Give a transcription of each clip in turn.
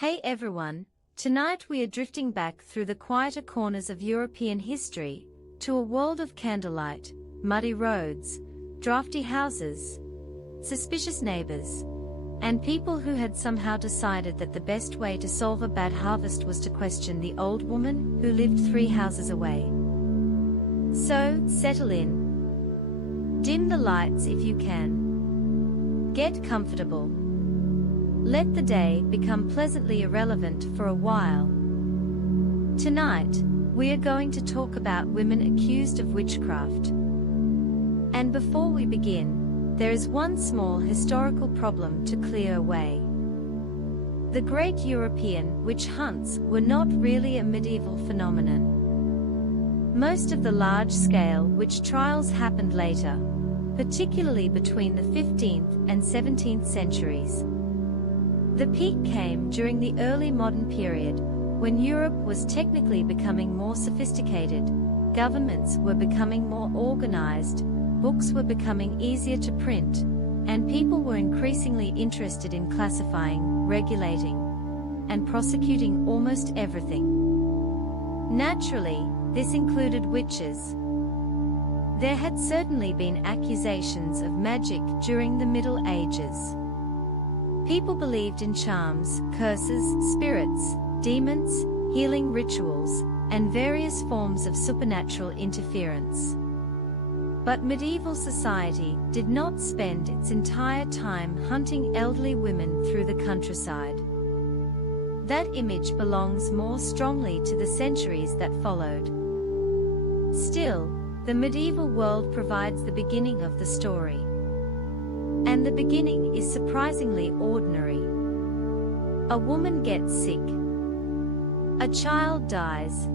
Hey everyone, tonight we are drifting back through the quieter corners of European history, to a world of candlelight, muddy roads, drafty houses, suspicious neighbors, and people who had somehow decided that the best way to solve a bad harvest was to question the old woman who lived 3 houses away. So, settle in. Dim the lights if you can. Get comfortable. Let the day become pleasantly irrelevant for a while. Tonight, we are going to talk about women accused of witchcraft. And before we begin, there is one small historical problem to clear away. The great European witch hunts were not really a medieval phenomenon. Most of the large-scale witch trials happened later, particularly between the 15th and 17th centuries. The peak came during the early modern period, when Europe was technically becoming more sophisticated, governments were becoming more organized, books were becoming easier to print, and people were increasingly interested in classifying, regulating, and prosecuting almost everything. Naturally, this included witches. There had certainly been accusations of magic during the Middle Ages. People believed in charms, curses, spirits, demons, healing rituals, and various forms of supernatural interference. But medieval society did not spend its entire time hunting elderly women through the countryside. That image belongs more strongly to the centuries that followed. Still, the medieval world provides the beginning of the story. And the beginning is surprisingly ordinary. A woman gets sick. A child dies.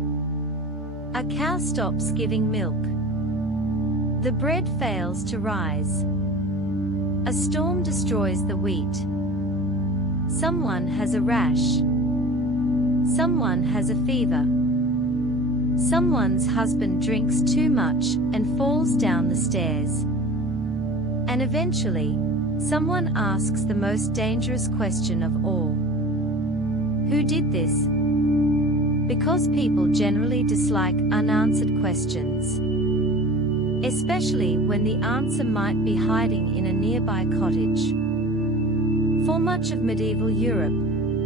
A cow stops giving milk. The bread fails to rise. A storm destroys the wheat. Someone has a rash. Someone has a fever. Someone's husband drinks too much and falls down the stairs. And eventually, someone asks the most dangerous question of all. Who did this? Because people generally dislike unanswered questions. Especially when the answer might be hiding in a nearby cottage. For much of medieval Europe,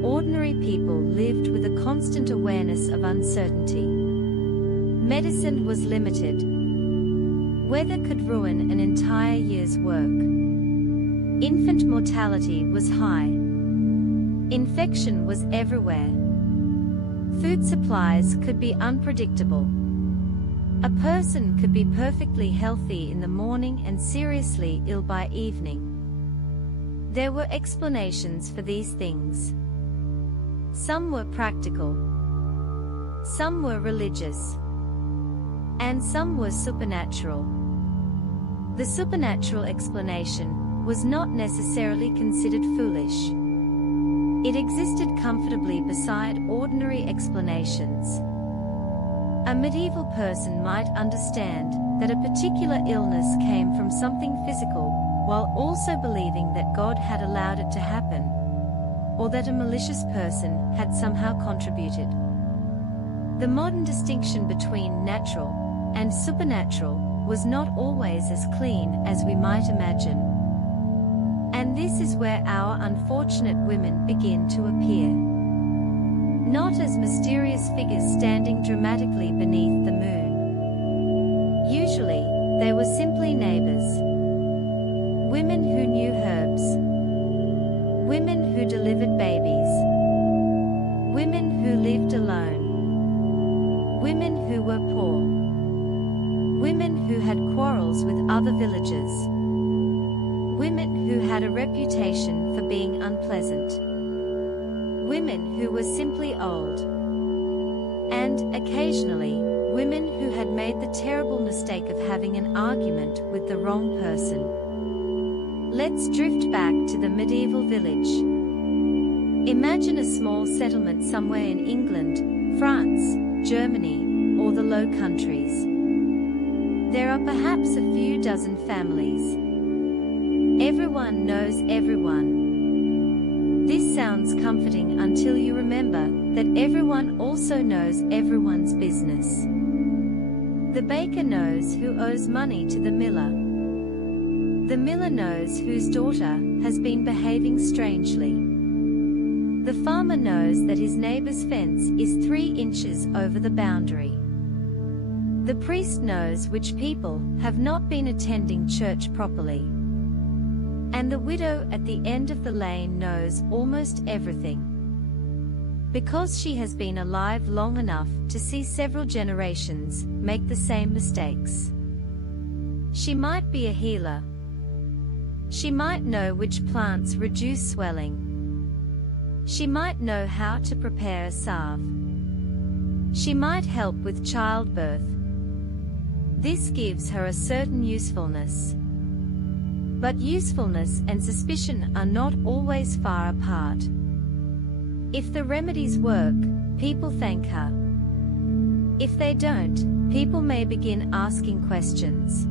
ordinary people lived with a constant awareness of uncertainty. Medicine was limited. Weather could ruin an entire year's work. Infant mortality was high. Infection was everywhere. Food supplies could be unpredictable. A person could be perfectly healthy in the morning and seriously ill by evening. There were explanations for these things. Some were practical. Some were religious. And some were supernatural. The supernatural explanation was not necessarily considered foolish. It existed comfortably beside ordinary explanations. A medieval person might understand that a particular illness came from something physical, while also believing that God had allowed it to happen, or that a malicious person had somehow contributed. The modern distinction between natural and supernatural was not always as clean as we might imagine. And this is where our unfortunate women begin to appear. Not as mysterious figures standing dramatically beneath the moon. Usually, they were simply neighbors. Women who knew herbs. Women who delivered babies. Women who lived alone. Women who were poor. Women who had quarrels with other villagers. Women who had a reputation for being unpleasant. Women who were simply old. And, occasionally, women who had made the terrible mistake of having an argument with the wrong person. Let's drift back to the medieval village. Imagine a small settlement somewhere in England, France, Germany, or the Low Countries. There are perhaps a few dozen families. Everyone knows everyone. This sounds sounds comforting until you remember that everyone also knows everyone's business. The baker knows who owes money to the miller. The miller knows whose daughter has been behaving strangely. The farmer knows that his neighbor's fence is 3 inches over the boundary. The priest knows which people have not been attending church properly. And the widow at the end of the lane knows almost everything, because she has been alive long enough to see several generations make the same mistakes. She might be a healer. She might know which plants reduce swelling. She might know how to prepare a salve. She might help with childbirth. This gives her a certain usefulness. But usefulness and suspicion are not always far apart. If the remedies work, people thank her. If they don't, people may begin asking questions.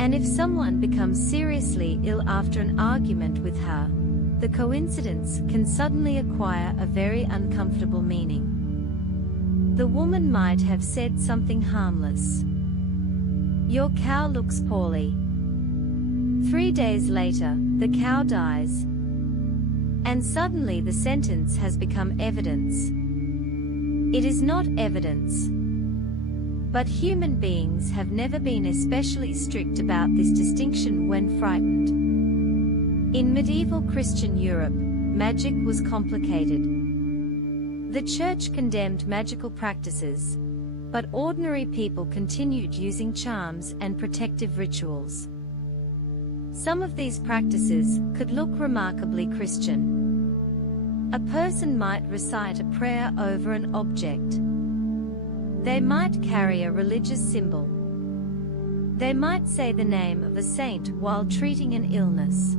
And if someone becomes seriously ill after an argument with her, the coincidence can suddenly acquire a very uncomfortable meaning. The woman might have said something harmless. "Your cow looks poorly." 3 days later, the cow dies. And suddenly the sentence has become evidence. It is not evidence. But human beings have never been especially strict about this distinction when frightened. In medieval Christian Europe, magic was complicated. The church condemned magical practices, but ordinary people continued using charms and protective rituals. Some of these practices could look remarkably Christian. A person might recite a prayer over an object. They might carry a religious symbol. They might say the name of a saint while treating an illness.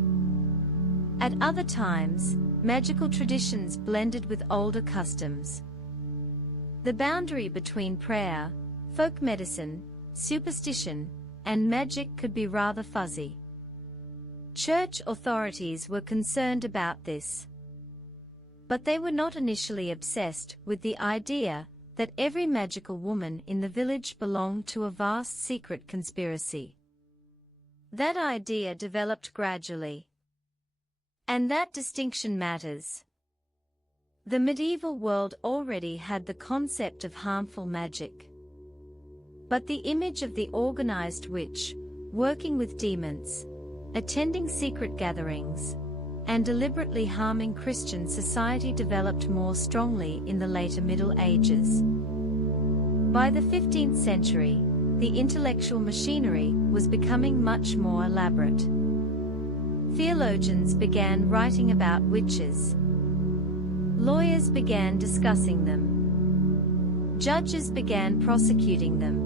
At other times, magical traditions blended with older customs. The boundary between prayer, folk medicine, superstition, and magic could be rather fuzzy. Church authorities were concerned about this. But they were not initially obsessed with the idea that every magical woman in the village belonged to a vast secret conspiracy. That idea developed gradually. And that distinction matters. The medieval world already had the concept of harmful magic. But the image of the organized witch, working with demons, attending secret gatherings, and deliberately harming Christian society developed more strongly in the later Middle Ages. By the 15th century, the intellectual machinery was becoming much more elaborate. Theologians began writing about witches. Lawyers began discussing them. Judges began prosecuting them.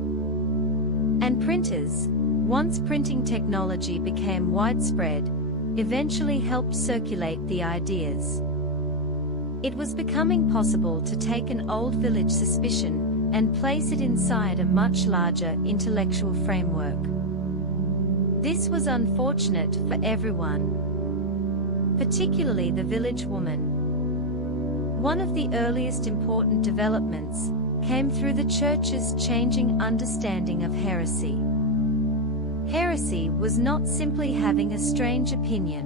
And printers, once printing technology became widespread, eventually helped circulate the ideas. It was becoming possible to take an old village suspicion and place it inside a much larger intellectual framework. This was unfortunate for everyone, particularly the village woman. One of the earliest important developments came through the Church's changing understanding of heresy. Heresy was not simply having a strange opinion.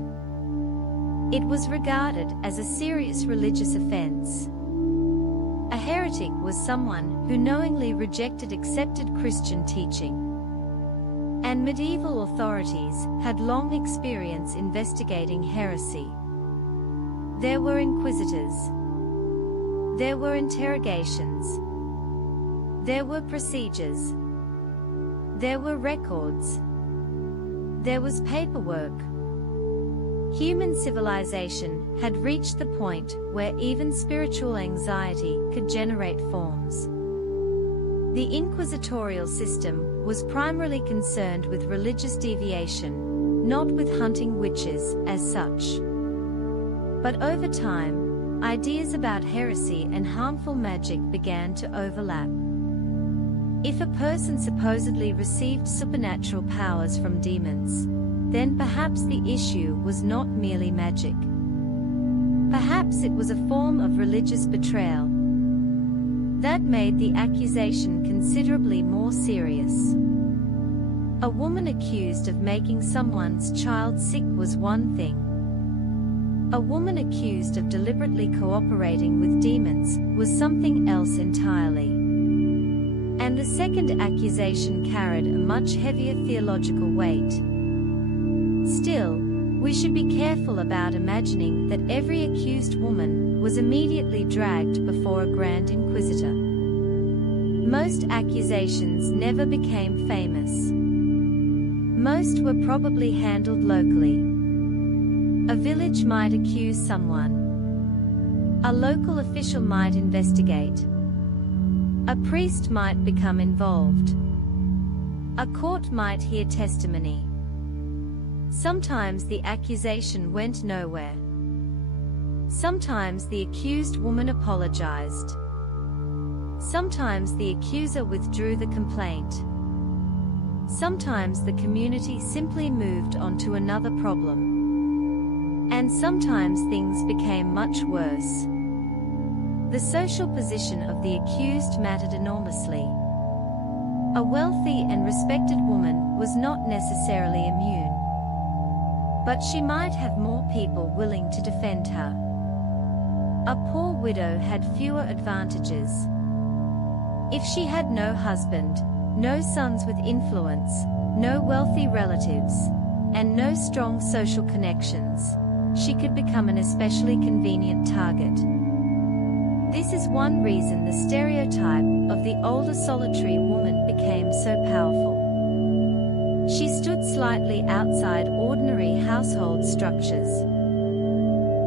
It was regarded as a serious religious offense. A heretic was someone who knowingly rejected accepted Christian teaching. And medieval authorities had long experience investigating heresy. There were inquisitors. There were interrogations. There were procedures. There were records. There was paperwork. Human civilization had reached the point where even spiritual anxiety could generate forms. The inquisitorial system was primarily concerned with religious deviation, not with hunting witches as such. But over time, ideas about heresy and harmful magic began to overlap. If a person supposedly received supernatural powers from demons, then perhaps the issue was not merely magic. Perhaps it was a form of religious betrayal. That made the accusation considerably more serious. A woman accused of making someone's child sick was one thing. A woman accused of deliberately cooperating with demons was something else entirely. And the second accusation carried a much heavier theological weight. Still, we should be careful about imagining that every accused woman was immediately dragged before a grand inquisitor. Most accusations never became famous. Most were probably handled locally. A village might accuse someone. A local official might investigate. A priest might become involved. A court might hear testimony. Sometimes the accusation went nowhere. Sometimes the accused woman apologized. Sometimes the accuser withdrew the complaint. Sometimes the community simply moved on to another problem. And sometimes things became much worse. The social position of the accused mattered enormously. A wealthy and respected woman was not necessarily immune. But she might have more people willing to defend her. A poor widow had fewer advantages. If she had no husband, no sons with influence, no wealthy relatives, and no strong social connections, she could become an especially convenient target. This is one reason the stereotype of the older solitary woman became so powerful. She stood slightly outside ordinary household structures.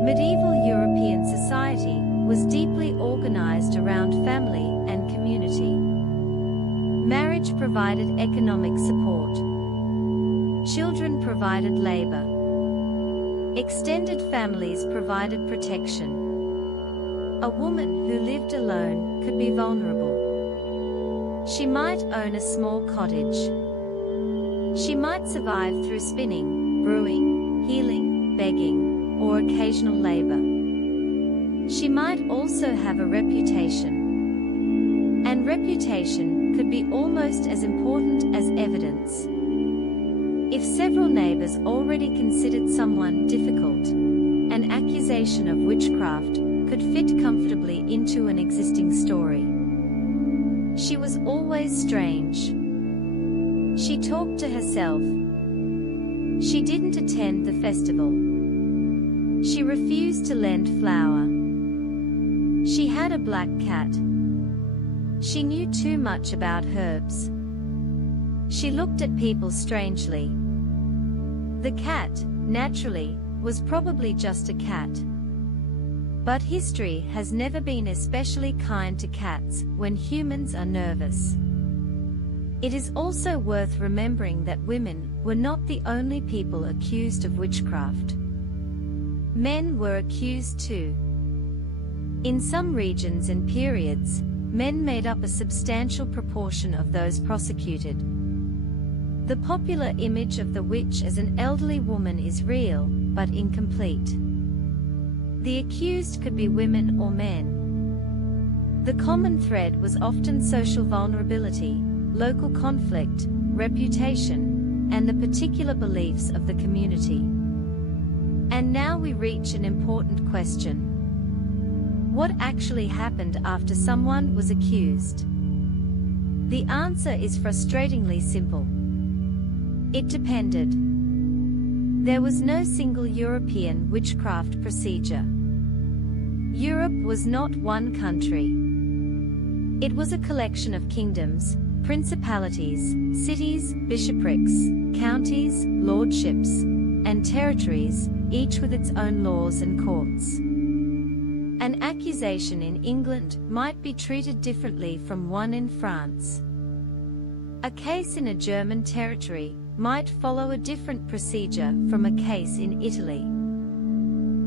Medieval European society was deeply organized around family and community. Marriage provided economic support. Children provided labor. Extended families provided protection. A woman who lived alone could be vulnerable. She might own a small cottage. She might survive through spinning, brewing, healing, begging, or occasional labor. She might also have a reputation. And reputation could be almost as important as evidence. If several neighbors already considered someone difficult, an accusation of witchcraft could fit comfortably into an existing story. She was always strange. She talked to herself. She didn't attend the festival. She refused to lend flour. She had a black cat. She knew too much about herbs. She looked at people strangely. The cat, naturally, was probably just a cat. But history has never been especially kind to cats when humans are nervous. It is also worth remembering that women were not the only people accused of witchcraft. Men were accused too. In some regions and periods, men made up a substantial proportion of those prosecuted. The popular image of the witch as an elderly woman is real, but incomplete. The accused could be women or men. The common thread was often social vulnerability, local conflict, reputation, and the particular beliefs of the community. And now we reach an important question. What actually happened after someone was accused? The answer is frustratingly simple. It depended. There was no single European witchcraft procedure. Europe was not one country. It was a collection of kingdoms, principalities, cities, bishoprics, counties, lordships, and territories, each with its own laws and courts. An accusation in England might be treated differently from one in France. A case in a German territory might follow a different procedure from a case in Italy.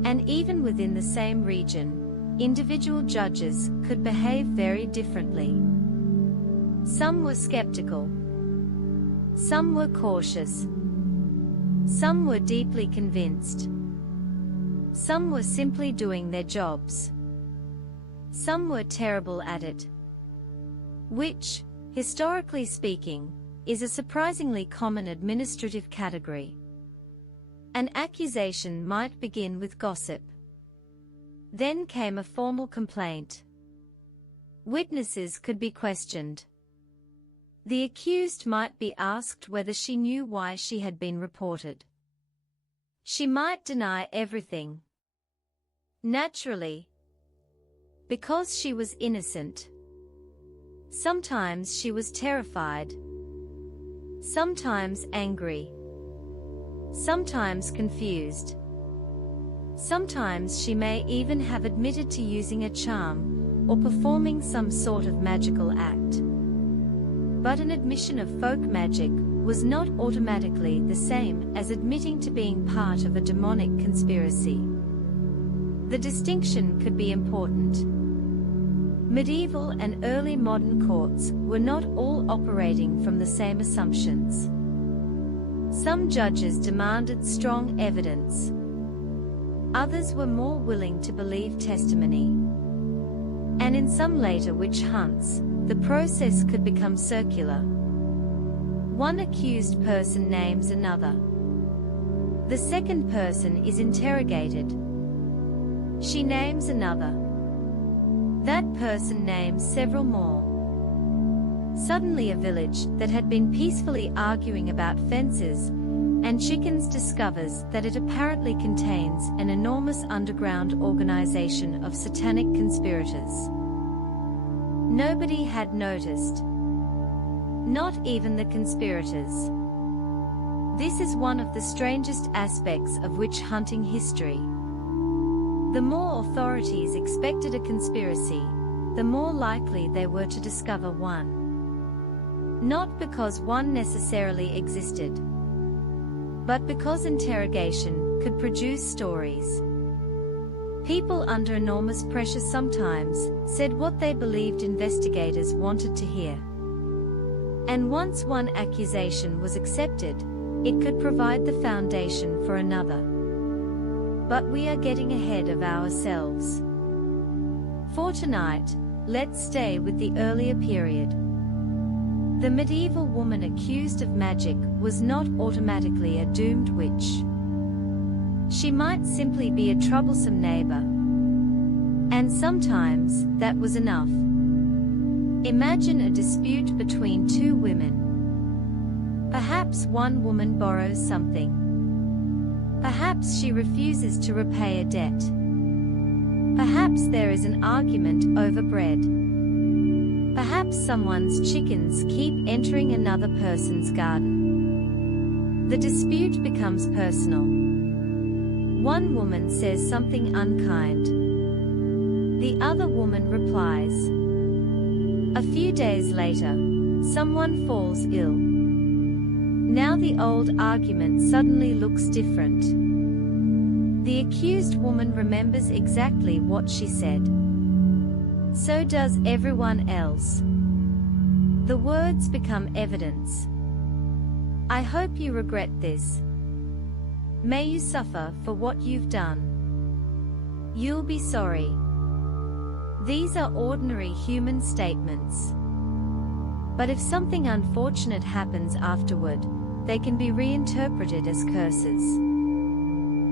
And even within the same region, individual judges could behave very differently. Some were skeptical. Some were cautious. Some were deeply convinced. Some were simply doing their jobs. Some were terrible at it. Which, historically speaking, is a surprisingly common administrative category. An accusation might begin with gossip. Then came a formal complaint. Witnesses could be questioned. The accused might be asked whether she knew why she had been reported. She might deny everything. Naturally, because she was innocent. Sometimes she was terrified. Sometimes angry. Sometimes confused. Sometimes she may even have admitted to using a charm or performing some sort of magical act. But an admission of folk magic was not automatically the same as admitting to being part of a demonic conspiracy. The distinction could be important. Medieval and early modern courts were not all operating from the same assumptions. Some judges demanded strong evidence. Others were more willing to believe testimony. And in some later witch hunts, the process could become circular. One accused person names another. The second person is interrogated. She names another. That person names several more. Suddenly a village that had been peacefully arguing about fences and chickens discovers that it apparently contains an enormous underground organization of satanic conspirators. Nobody had noticed. Not even the conspirators. This is one of the strangest aspects of witch hunting history. The more authorities expected a conspiracy, the more likely they were to discover one. Not because one necessarily existed, but because interrogation could produce stories. People under enormous pressure sometimes said what they believed investigators wanted to hear. And once one accusation was accepted, it could provide the foundation for another. But we are getting ahead of ourselves. For tonight, let's stay with the earlier period. The medieval woman accused of magic was not automatically a doomed witch. She might simply be a troublesome neighbor. And sometimes, that was enough. Imagine a dispute between two women. Perhaps one woman borrows something. Perhaps she refuses to repay a debt. Perhaps there is an argument over bread. Perhaps someone's chickens keep entering another person's garden. The dispute becomes personal. One woman says something unkind. The other woman replies. A few days later, someone falls ill. Now the old argument suddenly looks different. The accused woman remembers exactly what she said. So does everyone else. The words become evidence. I hope you regret this. May you suffer for what you've done. You'll be sorry. These are ordinary human statements. But if something unfortunate happens afterward, they can be reinterpreted as curses.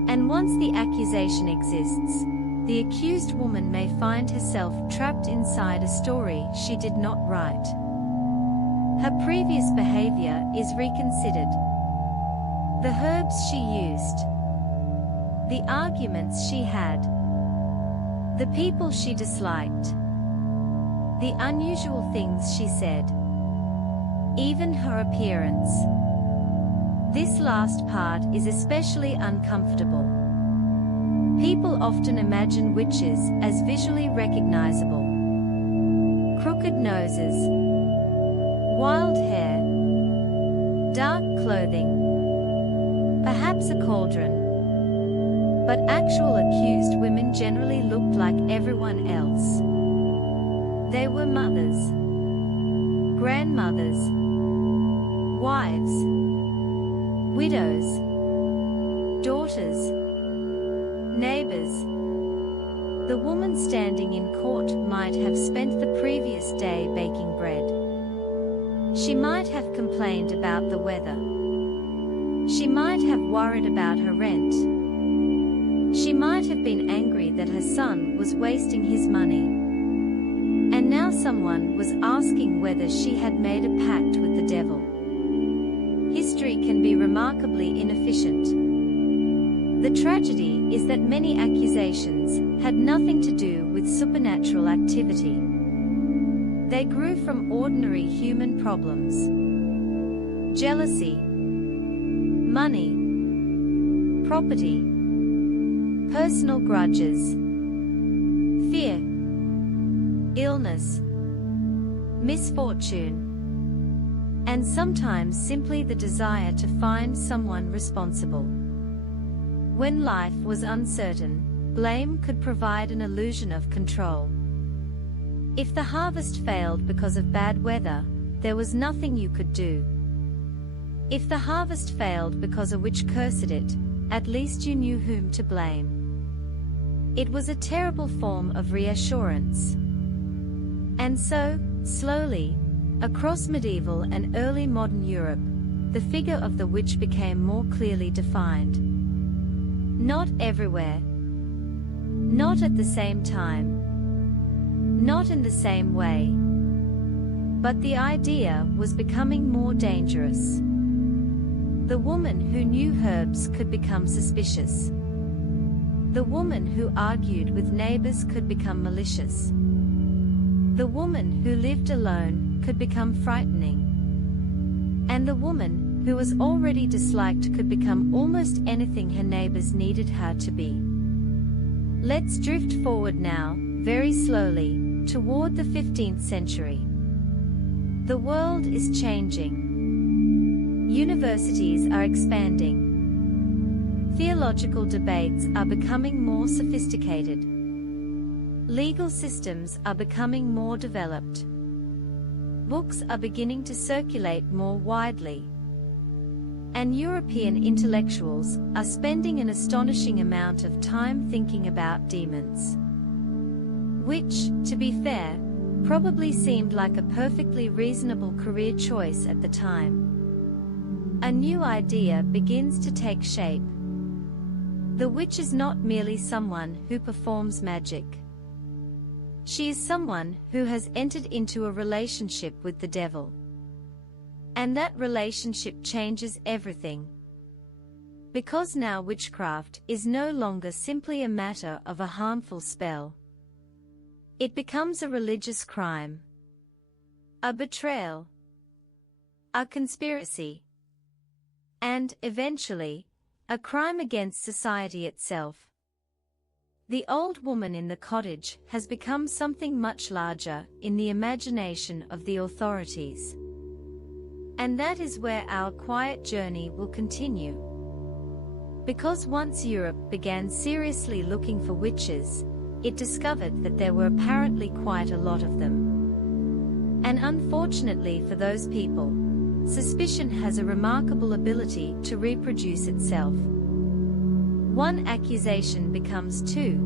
And once the accusation exists, the accused woman may find herself trapped inside a story she did not write. Her previous behavior is reconsidered. The herbs she used. The arguments she had. The people she disliked. The unusual things she said. Even her appearance. This last part is especially uncomfortable. People often imagine witches as visually recognizable. Crooked noses, wild hair, dark clothing, perhaps a cauldron. But actual accused women generally looked like everyone else. They were mothers, grandmothers, wives, widows, daughters, Neighbors. The woman standing in court might have spent the previous day baking bread. She might have complained about the weather. She might have worried about her rent. She might have been angry that her son was wasting his money. And now someone was asking whether she had made a pact with the devil. History can be remarkably inefficient. The tragedy is that many accusations had nothing to do with supernatural activity. They grew from ordinary human problems. Jealousy, money, property, personal grudges, fear, illness, misfortune, and sometimes simply the desire to find someone responsible. When life was uncertain, blame could provide an illusion of control. If the harvest failed because of bad weather, there was nothing you could do. If the harvest failed because a witch cursed it, at least you knew whom to blame. It was a terrible form of reassurance. And so, slowly, across medieval and early modern Europe, the figure of the witch became more clearly defined. Not everywhere. Not at the same time. Not in the same way. But the idea was becoming more dangerous. The woman who knew herbs could become suspicious. The woman who argued with neighbors could become malicious. The woman who lived alone could become frightening. And the woman who was already disliked could become almost anything her neighbors needed her to be. Let's drift forward now, very slowly, toward the 15th century. The world is changing. Universities are expanding. Theological debates are becoming more sophisticated. Legal systems are becoming more developed. Books are beginning to circulate more widely. And European intellectuals are spending an astonishing amount of time thinking about demons. Which, to be fair, probably seemed like a perfectly reasonable career choice at the time. A new idea begins to take shape. The witch is not merely someone who performs magic. She is someone who has entered into a relationship with the devil. And that relationship changes everything. Because now witchcraft is no longer simply a matter of a harmful spell. It becomes a religious crime. A betrayal. A conspiracy. And, eventually, a crime against society itself. The old woman in the cottage has become something much larger in the imagination of the authorities. And that is where our quiet journey will continue. Because once Europe began seriously looking for witches, it discovered that there were apparently quite a lot of them. And unfortunately for those people, suspicion has a remarkable ability to reproduce itself. One accusation becomes two.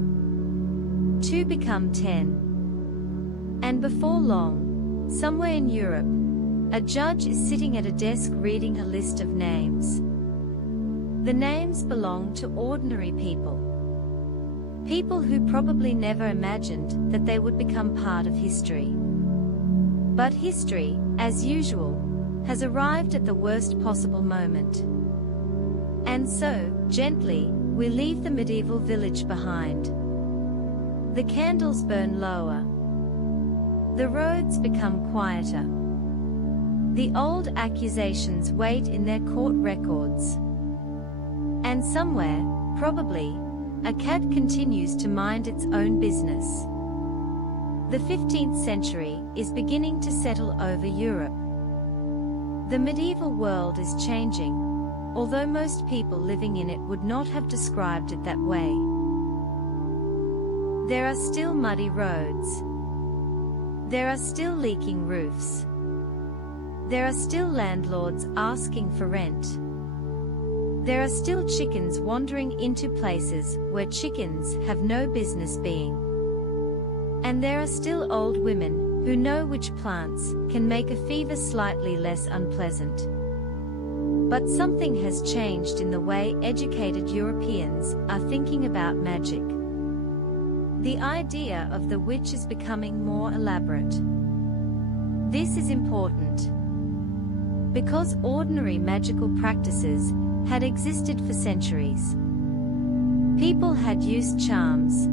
Two become 10. And before long, somewhere in Europe, a judge is sitting at a desk reading a list of names. The names belong to ordinary people. People who probably never imagined that they would become part of history. But history, as usual, has arrived at the worst possible moment. And so, gently, we leave the medieval village behind. The candles burn lower. The roads become quieter. The old accusations wait in their court records. And somewhere, probably, a cat continues to mind its own business. The 15th century is beginning to settle over Europe. The medieval world is changing, although most people living in it would not have described it that way. There are still muddy roads. There are still leaking roofs. There are still landlords asking for rent. There are still chickens wandering into places where chickens have no business being. And there are still old women who know which plants can make a fever slightly less unpleasant. But something has changed in the way educated Europeans are thinking about magic. The idea of the witch is becoming more elaborate. This is important because ordinary magical practices had existed for centuries. People had used charms.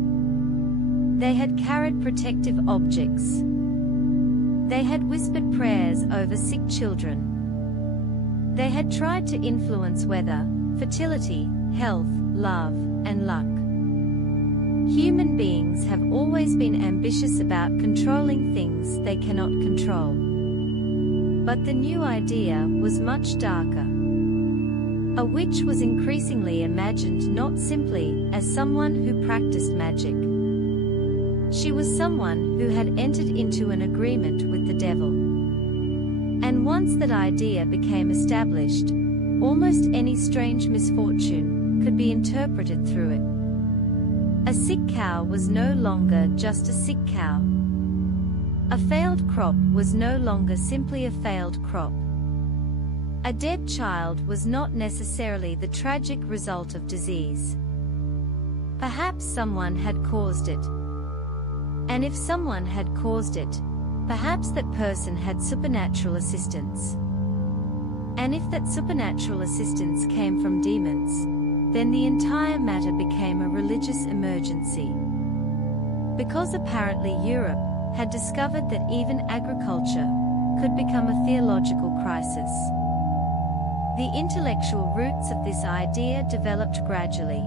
They had carried protective objects. They had whispered prayers over sick children. They had tried to influence weather, fertility, health, love, and luck. Human beings have always been ambitious about controlling things they cannot control. But the new idea was much darker. A witch was increasingly imagined not simply as someone who practiced magic. She was someone who had entered into an agreement with the devil. And once that idea became established, almost any strange misfortune could be interpreted through it. A sick cow was no longer just a sick cow. A failed crop was no longer simply a failed crop. A dead child was not necessarily the tragic result of disease. Perhaps someone had caused it. And if someone had caused it, perhaps that person had supernatural assistance. And if that supernatural assistance came from demons, then the entire matter became a religious emergency. Because apparently Europe had discovered that even agriculture could become a theological crisis. The intellectual roots of this idea developed gradually.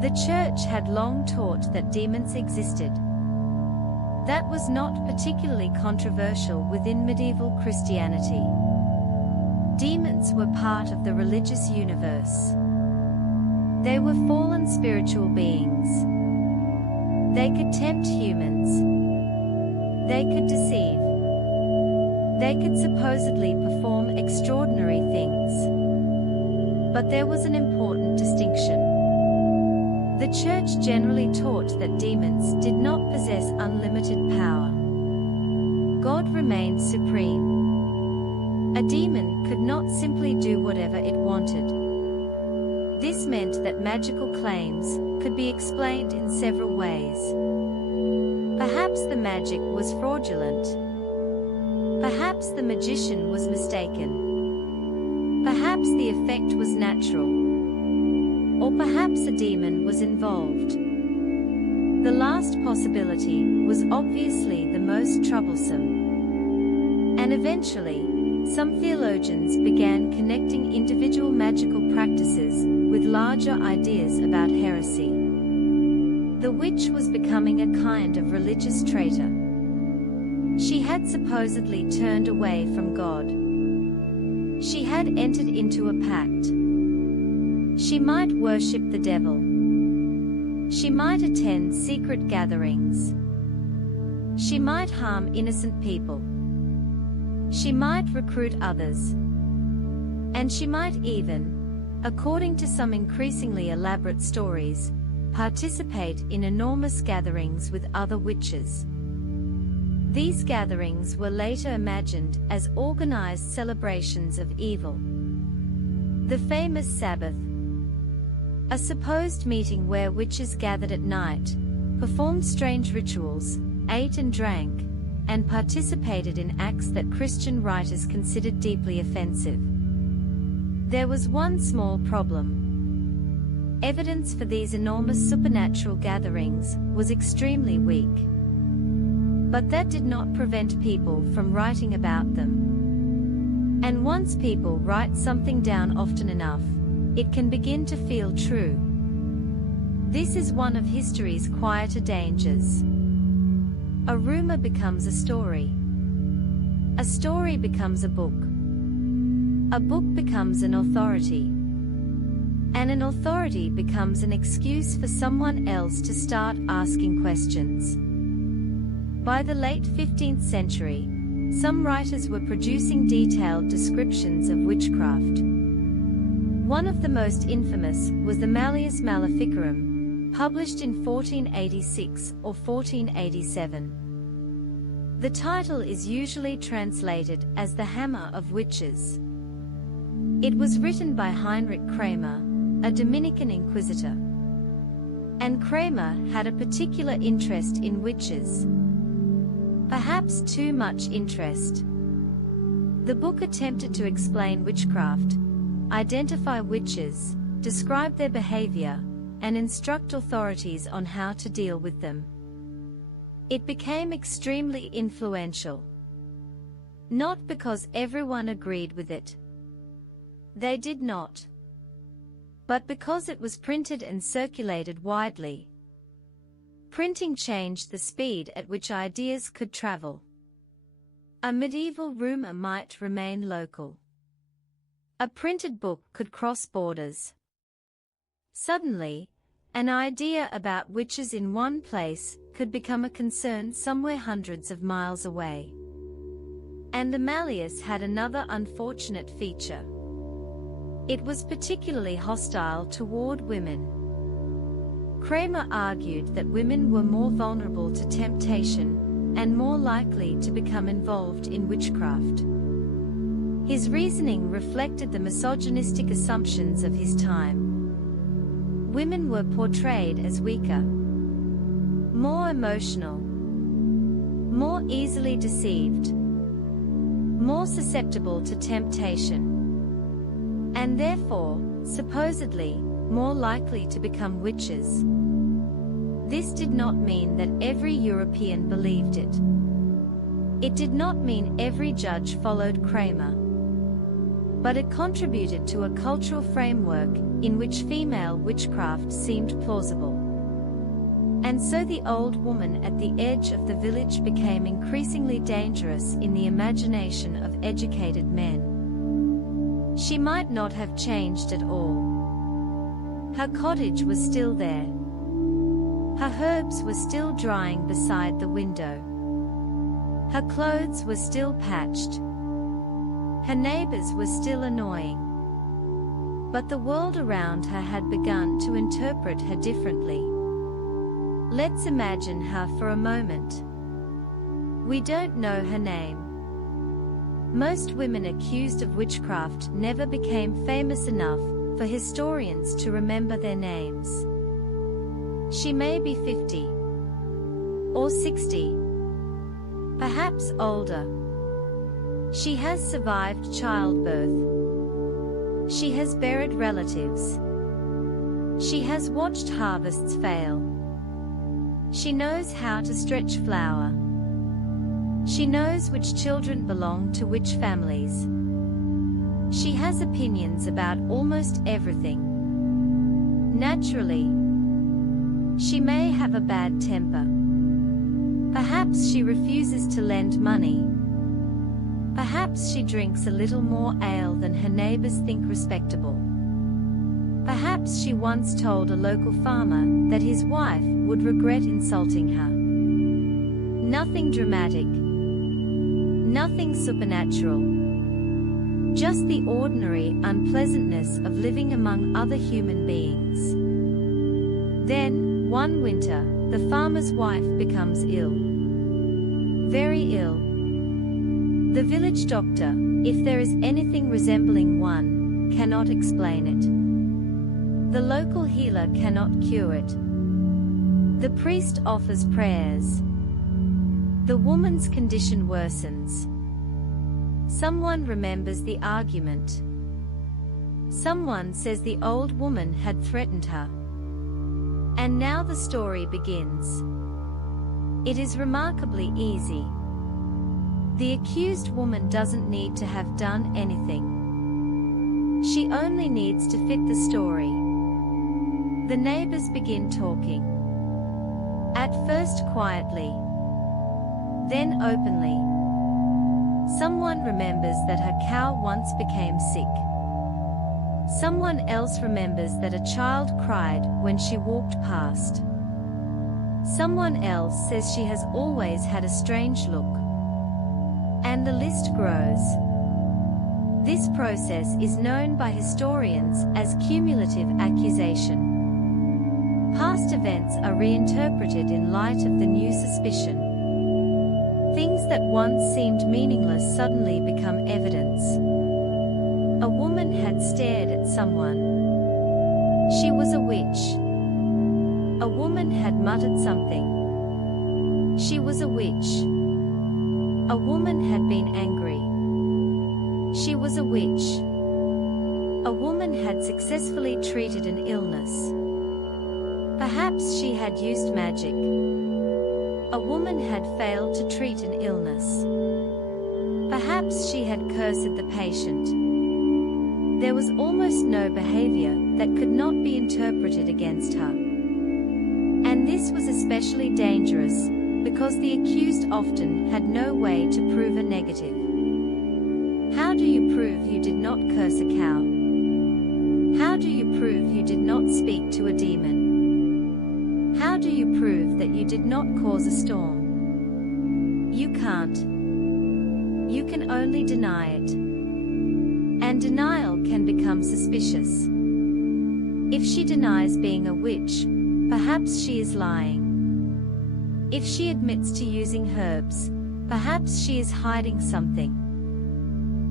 The church had long taught that demons existed. That was not particularly controversial within medieval Christianity. Demons were part of the religious universe. They were fallen spiritual beings. They could tempt humans. They could deceive. They could supposedly perform extraordinary things. But there was an important distinction. The church generally taught that demons did not possess unlimited power. God remained supreme. A demon could not simply do whatever it wanted. This meant that magical claims could be explained in several ways. Perhaps the magic was fraudulent. Perhaps the magician was mistaken. Perhaps the effect was natural. Or perhaps a demon was involved. The last possibility was obviously the most troublesome. And eventually, some theologians began connecting individual magical practices with larger ideas about heresy. The witch was becoming a kind of religious traitor. She had supposedly turned away from God. She had entered into a pact. She might worship the devil. She might attend secret gatherings. She might harm innocent people. She might recruit others. And she might even, according to some increasingly elaborate stories, participate in enormous gatherings with other witches. These gatherings were later imagined as organized celebrations of evil. The famous Sabbath, a supposed meeting where witches gathered at night, performed strange rituals, ate and drank, and participated in acts that Christian writers considered deeply offensive. There was one small problem. Evidence for these enormous supernatural gatherings was extremely weak. But that did not prevent people from writing about them. And once people write something down often enough, it can begin to feel true. This is one of history's quieter dangers. A rumor becomes a story. A story becomes a book. A book becomes an authority. And an authority becomes an excuse for someone else to start asking questions. By the late 15th century, some writers were producing detailed descriptions of witchcraft. One of the most infamous was the Malleus Maleficarum, published in 1486 or 1487. The title is usually translated as The Hammer of Witches. It was written by Heinrich Kramer, a Dominican inquisitor. And Kramer had a particular interest in witches. Perhaps too much interest. The book attempted to explain witchcraft, identify witches, describe their behavior, and instruct authorities on how to deal with them. It became extremely influential. Not because everyone agreed with it. They did not. But because it was printed and circulated widely. Printing changed the speed at which ideas could travel. A medieval rumor might remain local. A printed book could cross borders. Suddenly, an idea about witches in one place could become a concern somewhere hundreds of miles away. And the Malleus had another unfortunate feature. It was particularly hostile toward women. Kramer argued that women were more vulnerable to temptation and more likely to become involved in witchcraft. His reasoning reflected the misogynistic assumptions of his time. Women were portrayed as weaker, more emotional, more easily deceived, more susceptible to temptation, and therefore, supposedly, more likely to become witches. This did not mean that every European believed it. It did not mean every judge followed Kramer. But it contributed to a cultural framework in which female witchcraft seemed plausible. And so the old woman at the edge of the village became increasingly dangerous in the imagination of educated men. She might not have changed at all. Her cottage was still there. Her herbs were still drying beside the window. Her clothes were still patched. Her neighbors were still annoying. But the world around her had begun to interpret her differently. Let's imagine her for a moment. We don't know her name. Most women accused of witchcraft never became famous enough for historians to remember their names. She may be 50 or 60, perhaps older. She has survived childbirth. She has buried relatives. She has watched harvests fail. She knows how to stretch flour. She knows which children belong to which families. She has opinions about almost everything. Naturally, she may have a bad temper. Perhaps she refuses to lend money. Perhaps she drinks a little more ale than her neighbors think respectable. Perhaps she once told a local farmer that his wife would regret insulting her. Nothing dramatic. Nothing supernatural. Just the ordinary unpleasantness of living among other human beings. Then, one winter, the farmer's wife becomes ill. Very ill. The village doctor, if there is anything resembling one, cannot explain it. The local healer cannot cure it. The priest offers prayers. The woman's condition worsens. Someone remembers the argument. Someone says the old woman had threatened her. And now the story begins. It is remarkably easy. The accused woman doesn't need to have done anything. She only needs to fit the story. The neighbors begin talking. At first quietly, then openly. Someone remembers that her cow once became sick. Someone else remembers that a child cried when she walked past. Someone else says she has always had a strange look. And the list grows. This process is known by historians as cumulative accusation. Past events are reinterpreted in light of the new suspicion. Things that once seemed meaningless suddenly become evidence. A woman had stared at someone. She was a witch. A woman had muttered something. She was a witch. A woman had been angry. She was a witch. A woman had successfully treated an illness. Perhaps she had used magic. A woman had failed to treat an illness. Perhaps she had cursed the patient. There was almost no behavior that could not be interpreted against her. And this was especially dangerous, because the accused often had no way to prove a negative. How do you prove you did not curse a cow? How do you prove you did not speak to a demon? How do you prove that you did not cause a storm? You can't. You can only deny it. And denial can become suspicious. If she denies being a witch, perhaps she is lying. If she admits to using herbs, perhaps she is hiding something.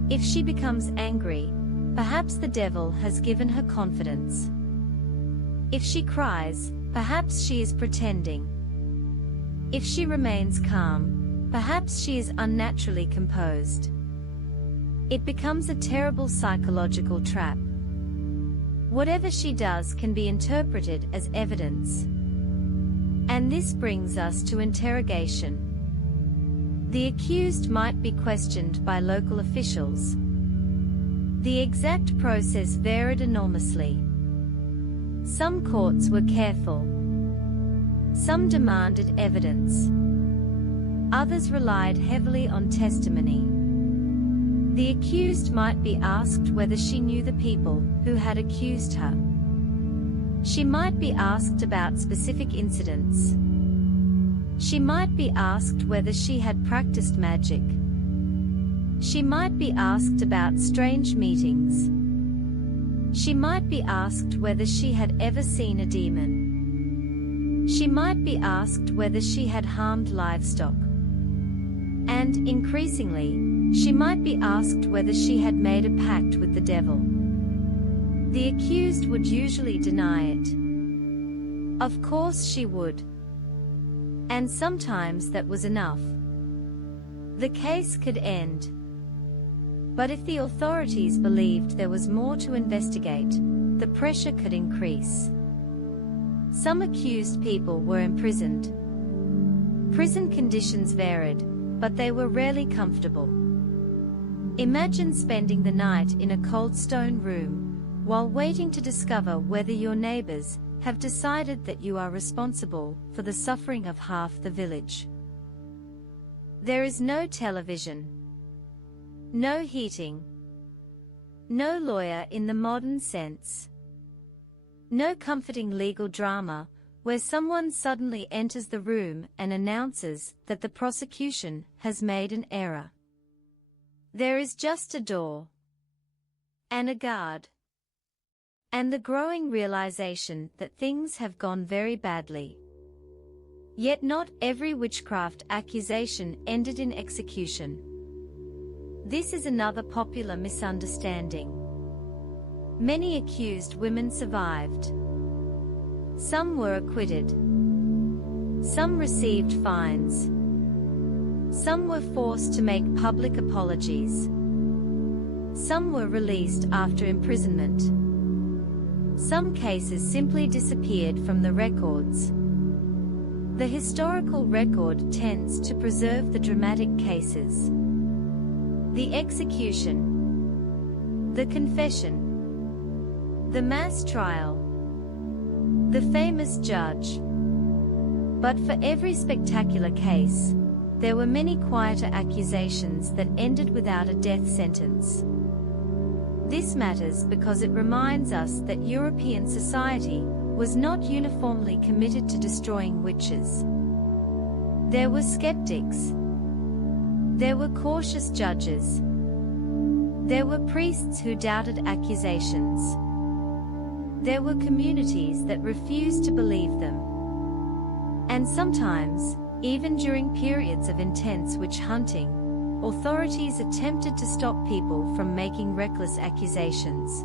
If she becomes angry, perhaps the devil has given her confidence. If she cries, perhaps she is pretending. If she remains calm, perhaps she is unnaturally composed. It becomes a terrible psychological trap. Whatever she does can be interpreted as evidence. And this brings us to interrogation. The accused might be questioned by local officials. The exact process varied enormously. Some courts were careful. Some demanded evidence. Others relied heavily on testimony. The accused might be asked whether she knew the people who had accused her. She might be asked about specific incidents. She might be asked whether she had practiced magic. She might be asked about strange meetings. She might be asked whether she had ever seen a demon. She might be asked whether she had harmed livestock. And, increasingly, she might be asked whether she had made a pact with the devil. The accused would usually deny it. Of course she would. And sometimes that was enough. The case could end. But if the authorities believed there was more to investigate, the pressure could increase. Some accused people were imprisoned. Prison conditions varied, but they were rarely comfortable. Imagine spending the night in a cold stone room, while waiting to discover whether your neighbors have decided that you are responsible for the suffering of half the village. There is no television, no heating, no lawyer in the modern sense, no comforting legal drama where someone suddenly enters the room and announces that the prosecution has made an error. There is just a door and a guard, and the growing realization that things have gone very badly. Yet not every witchcraft accusation ended in execution. This is another popular misunderstanding. Many accused women survived. Some were acquitted. Some received fines. Some were forced to make public apologies. Some were released after imprisonment. Some cases simply disappeared from the records. The historical record tends to preserve the dramatic cases. The execution, the confession, the mass trial, the famous judge. But for every spectacular case, there were many quieter accusations that ended without a death sentence. This matters because it reminds us that European society was not uniformly committed to destroying witches. There were skeptics. There were cautious judges. There were priests who doubted accusations. There were communities that refused to believe them. And sometimes, even during periods of intense witch hunting, authorities attempted to stop people from making reckless accusations.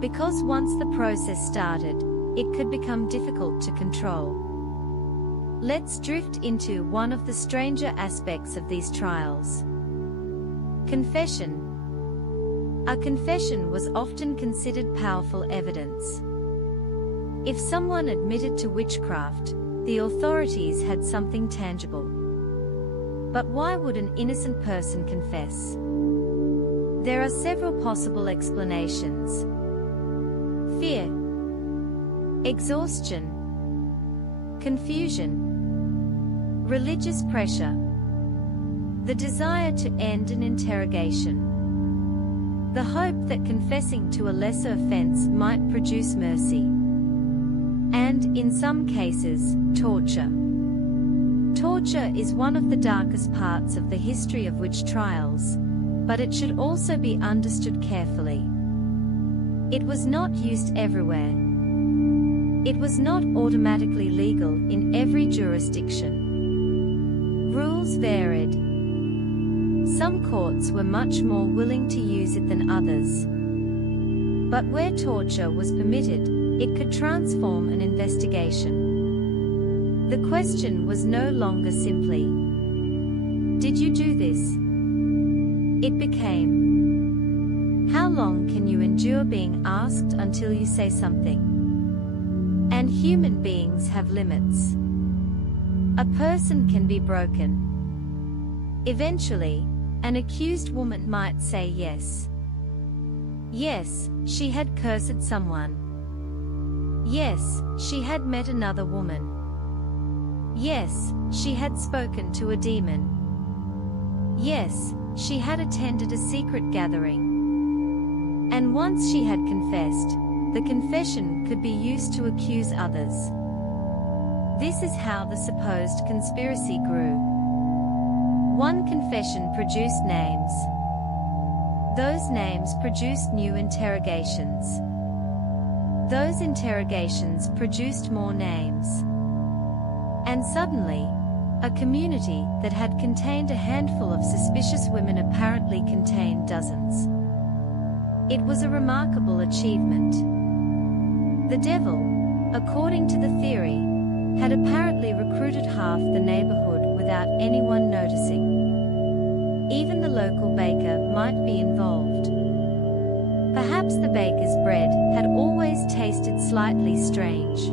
Because once the process started, it could become difficult to control. Let's drift into one of the stranger aspects of these trials. Confession. A confession was often considered powerful evidence. If someone admitted to witchcraft, the authorities had something tangible. But why would an innocent person confess? There are several possible explanations. Fear, exhaustion, confusion, religious pressure, the desire to end an interrogation, the hope that confessing to a lesser offense might produce mercy, and, in some cases, torture. Torture is one of the darkest parts of the history of witch trials, but it should also be understood carefully. It was not used everywhere. It was not automatically legal in every jurisdiction. Rules varied. Some courts were much more willing to use it than others. But where torture was permitted, it could transform an investigation. The question was no longer simply, "Did you do this?" It became, "How long can you endure being asked until you say something?" And human beings have limits. A person can be broken. Eventually, an accused woman might say yes. Yes, she had cursed someone. Yes, she had met another woman. Yes, she had spoken to a demon. Yes, she had attended a secret gathering. And once she had confessed, the confession could be used to accuse others. This is how the supposed conspiracy grew. One confession produced names. Those names produced new interrogations. Those interrogations produced more names. And suddenly, a community that had contained a handful of suspicious women apparently contained dozens. It was a remarkable achievement. The devil, according to the theory, had apparently recruited half the neighborhood without anyone noticing. Even the local baker might be involved. Perhaps the baker's bread had always tasted slightly strange.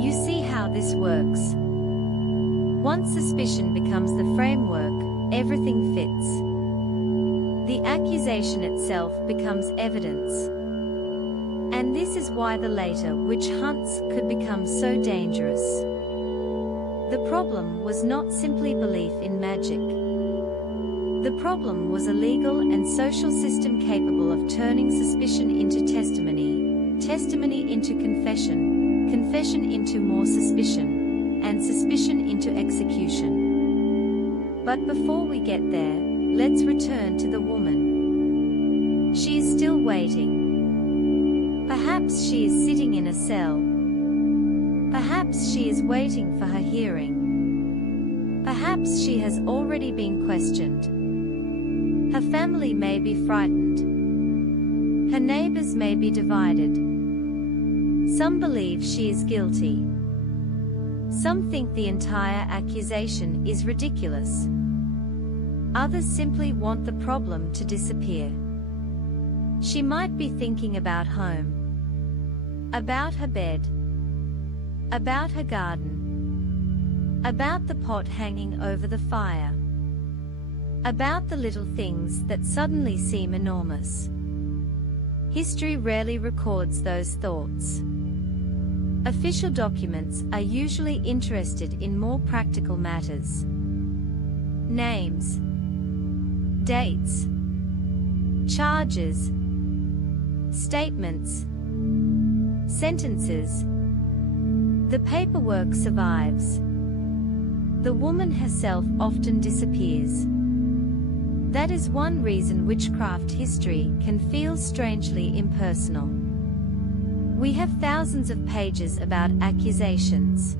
You see how this works. Once suspicion becomes the framework, everything fits. The accusation itself becomes evidence. And this is why the later witch hunts could become so dangerous. The problem was not simply belief in magic. The problem was a legal and social system capable of turning suspicion into testimony, testimony into confession, confession into more suspicion, and suspicion into execution. But before we get there, let's return to the woman. She is still waiting. Perhaps she is sitting in a cell. Perhaps she is waiting for her hearing. Perhaps she has already been questioned. Her family may be frightened. Her neighbors may be divided. Some believe she is guilty. Some think the entire accusation is ridiculous. Others simply want the problem to disappear. She might be thinking about home, about her bed, about her garden, about the pot hanging over the fire, about the little things that suddenly seem enormous. History rarely records those thoughts. Official documents are usually interested in more practical matters. Names, dates, charges, statements, sentences. The paperwork survives. The woman herself often disappears. That is one reason witchcraft history can feel strangely impersonal. We have thousands of pages about accusations,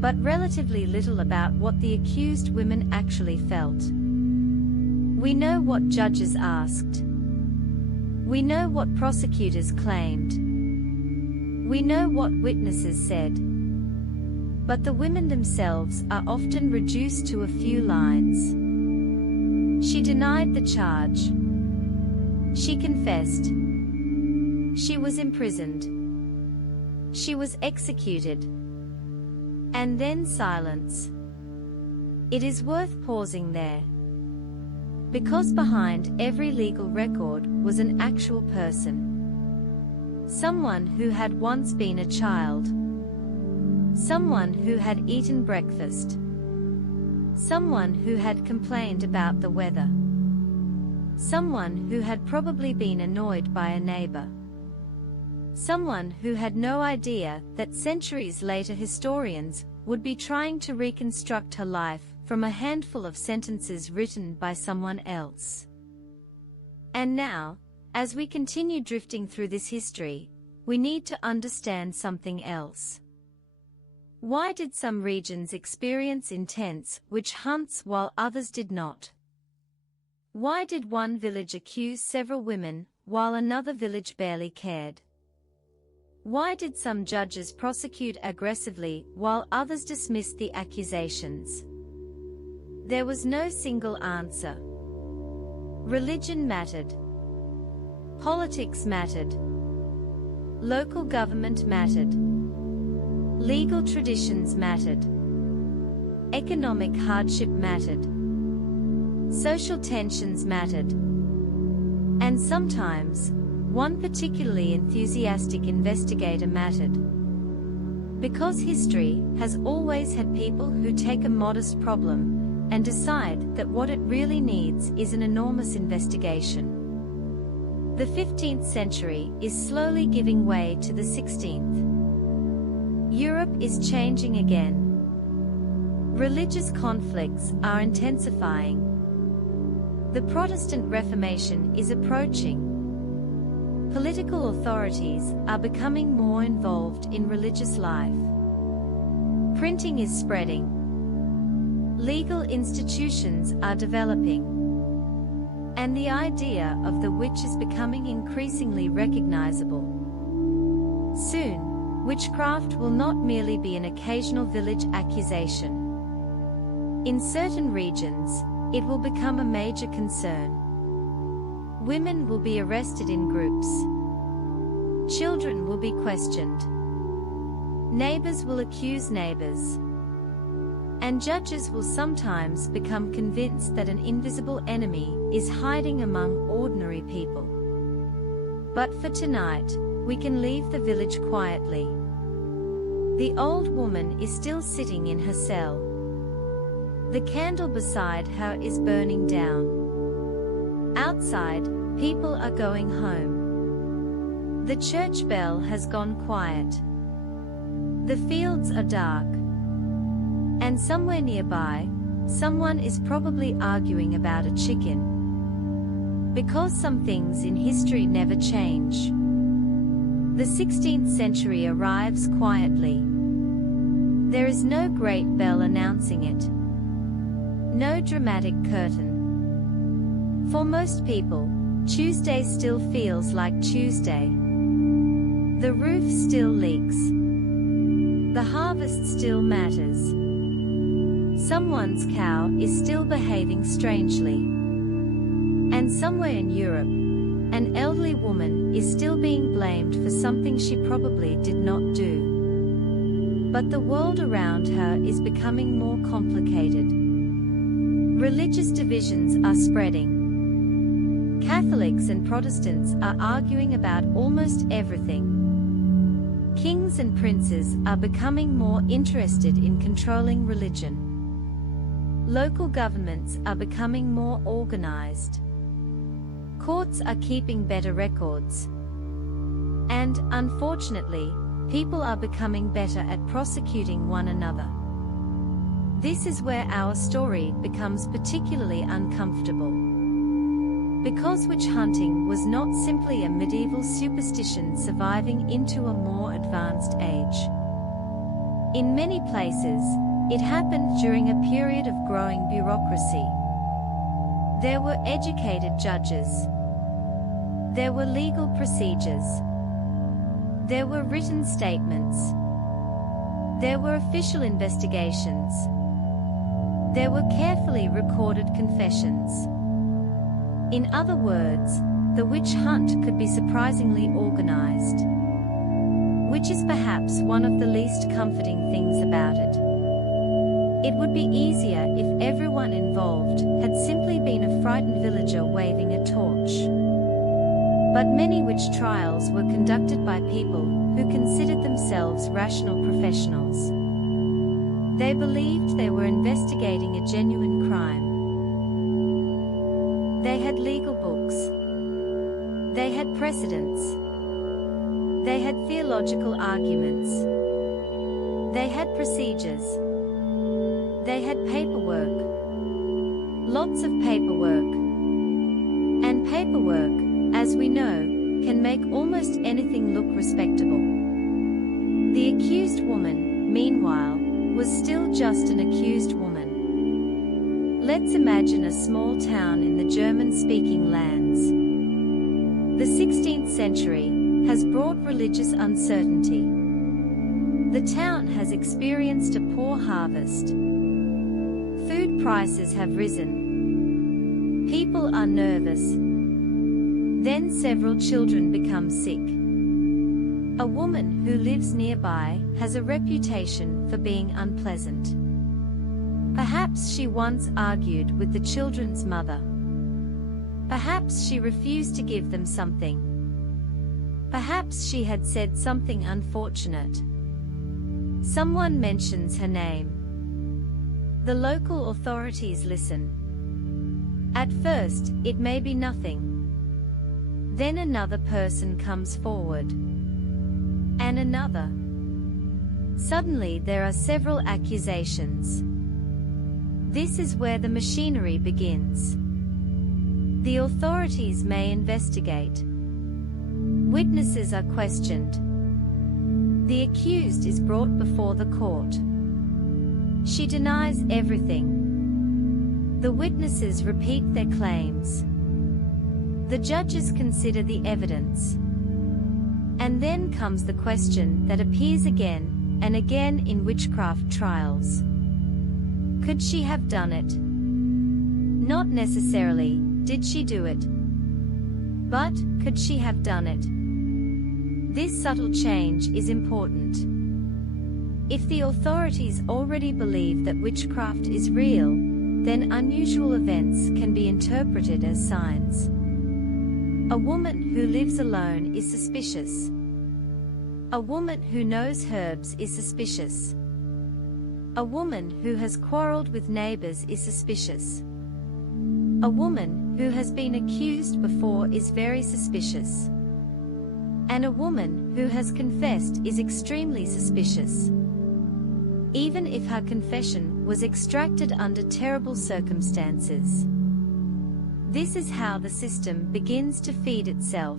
but relatively little about what the accused women actually felt. We know what judges asked. We know what prosecutors claimed. We know what witnesses said. But the women themselves are often reduced to a few lines. She denied the charge. She confessed. She was imprisoned. She was executed. And then silence. It is worth pausing there, because behind every legal record was an actual person. Someone who had once been a child. Someone who had eaten breakfast. Someone who had complained about the weather. Someone who had probably been annoyed by a neighbor. Someone who had no idea that centuries later historians would be trying to reconstruct her life from a handful of sentences written by someone else. And now, as we continue drifting through this history, we need to understand something else. Why did some regions experience intense witch hunts while others did not? Why did one village accuse several women while another village barely cared? Why did some judges prosecute aggressively while others dismissed the accusations? There was no single answer. Religion mattered. Politics mattered. Local government mattered. Legal traditions mattered. Economic hardship mattered. Social tensions mattered. And sometimes, one particularly enthusiastic investigator mattered. Because history has always had people who take a modest problem and decide that what it really needs is an enormous investigation. The 15th century is slowly giving way to the 16th. Europe is changing again. Religious conflicts are intensifying. The Protestant Reformation is approaching. Political authorities are becoming more involved in religious life. Printing is spreading. Legal institutions are developing. And the idea of the witch is becoming increasingly recognizable. Soon, witchcraft will not merely be an occasional village accusation. In certain regions, it will become a major concern. Women will be arrested in groups. Children will be questioned. Neighbors will accuse neighbors. And judges will sometimes become convinced that an invisible enemy is hiding among ordinary people. But for tonight, we can leave the village quietly. The old woman is still sitting in her cell. The candle beside her is burning down. Outside, people are going home. The church bell has gone quiet. The fields are dark. And somewhere nearby, someone is probably arguing about a chicken. Because some things in history never change. The 16th century arrives quietly. There is no great bell announcing it. No dramatic curtain. For most people, Tuesday still feels like Tuesday. The roof still leaks. The harvest still matters. Someone's cow is still behaving strangely. And somewhere in Europe, an elderly woman is still being blamed for something she probably did not do. But the world around her is becoming more complicated. Religious divisions are spreading. Catholics and Protestants are arguing about almost everything. Kings and princes are becoming more interested in controlling religion. Local governments are becoming more organized. Courts are keeping better records. And, unfortunately, people are becoming better at prosecuting one another. This is where our story becomes particularly uncomfortable. Because witch hunting was not simply a medieval superstition surviving into a more advanced age. In many places, it happened during a period of growing bureaucracy. There were educated judges. There were legal procedures. There were written statements. There were official investigations. There were carefully recorded confessions. In other words, the witch hunt could be surprisingly organized. Which is perhaps one of the least comforting things about it. It would be easier if everyone involved had simply been a frightened villager waving a torch. But many witch trials were conducted by people who considered themselves rational professionals. They believed they were investigating a genuine crime. They had legal books. They had precedents. They had theological arguments. They had procedures. They had paperwork. Lots of paperwork. And paperwork, as we know, can make almost anything look respectable. The accused woman, meanwhile, was still just an accused woman. Let's imagine a small town in the German-speaking lands. The 16th century has brought religious uncertainty. The town has experienced a poor harvest. Food prices have risen. People are nervous. Then several children become sick. A woman who lives nearby has a reputation for being unpleasant. Perhaps she once argued with the children's mother. Perhaps she refused to give them something. Perhaps she had said something unfortunate. Someone mentions her name. The local authorities listen. At first, it may be nothing. Then another person comes forward. And another. Suddenly there are several accusations. This is where the machinery begins. The authorities may investigate. Witnesses are questioned. The accused is brought before the court. She denies everything. The witnesses repeat their claims. The judges consider the evidence. And then comes the question that appears again and again in witchcraft trials. Could she have done it? Not necessarily, did she do it? But, could she have done it? This subtle change is important. If the authorities already believe that witchcraft is real, then unusual events can be interpreted as signs. A woman who lives alone is suspicious. A woman who knows herbs is suspicious. A woman who has quarreled with neighbors is suspicious. A woman who has been accused before is very suspicious. And a woman who has confessed is extremely suspicious. Even if her confession was extracted under terrible circumstances. This is how the system begins to feed itself.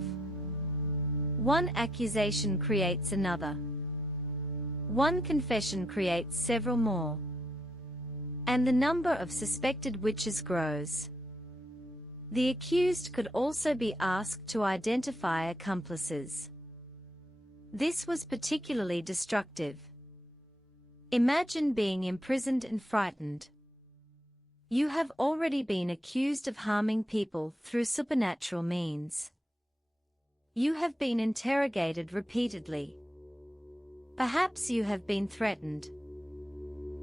One accusation creates another. One confession creates several more. And the number of suspected witches grows. The accused could also be asked to identify accomplices. This was particularly destructive. Imagine being imprisoned and frightened. You have already been accused of harming people through supernatural means. You have been interrogated repeatedly. Perhaps you have been threatened.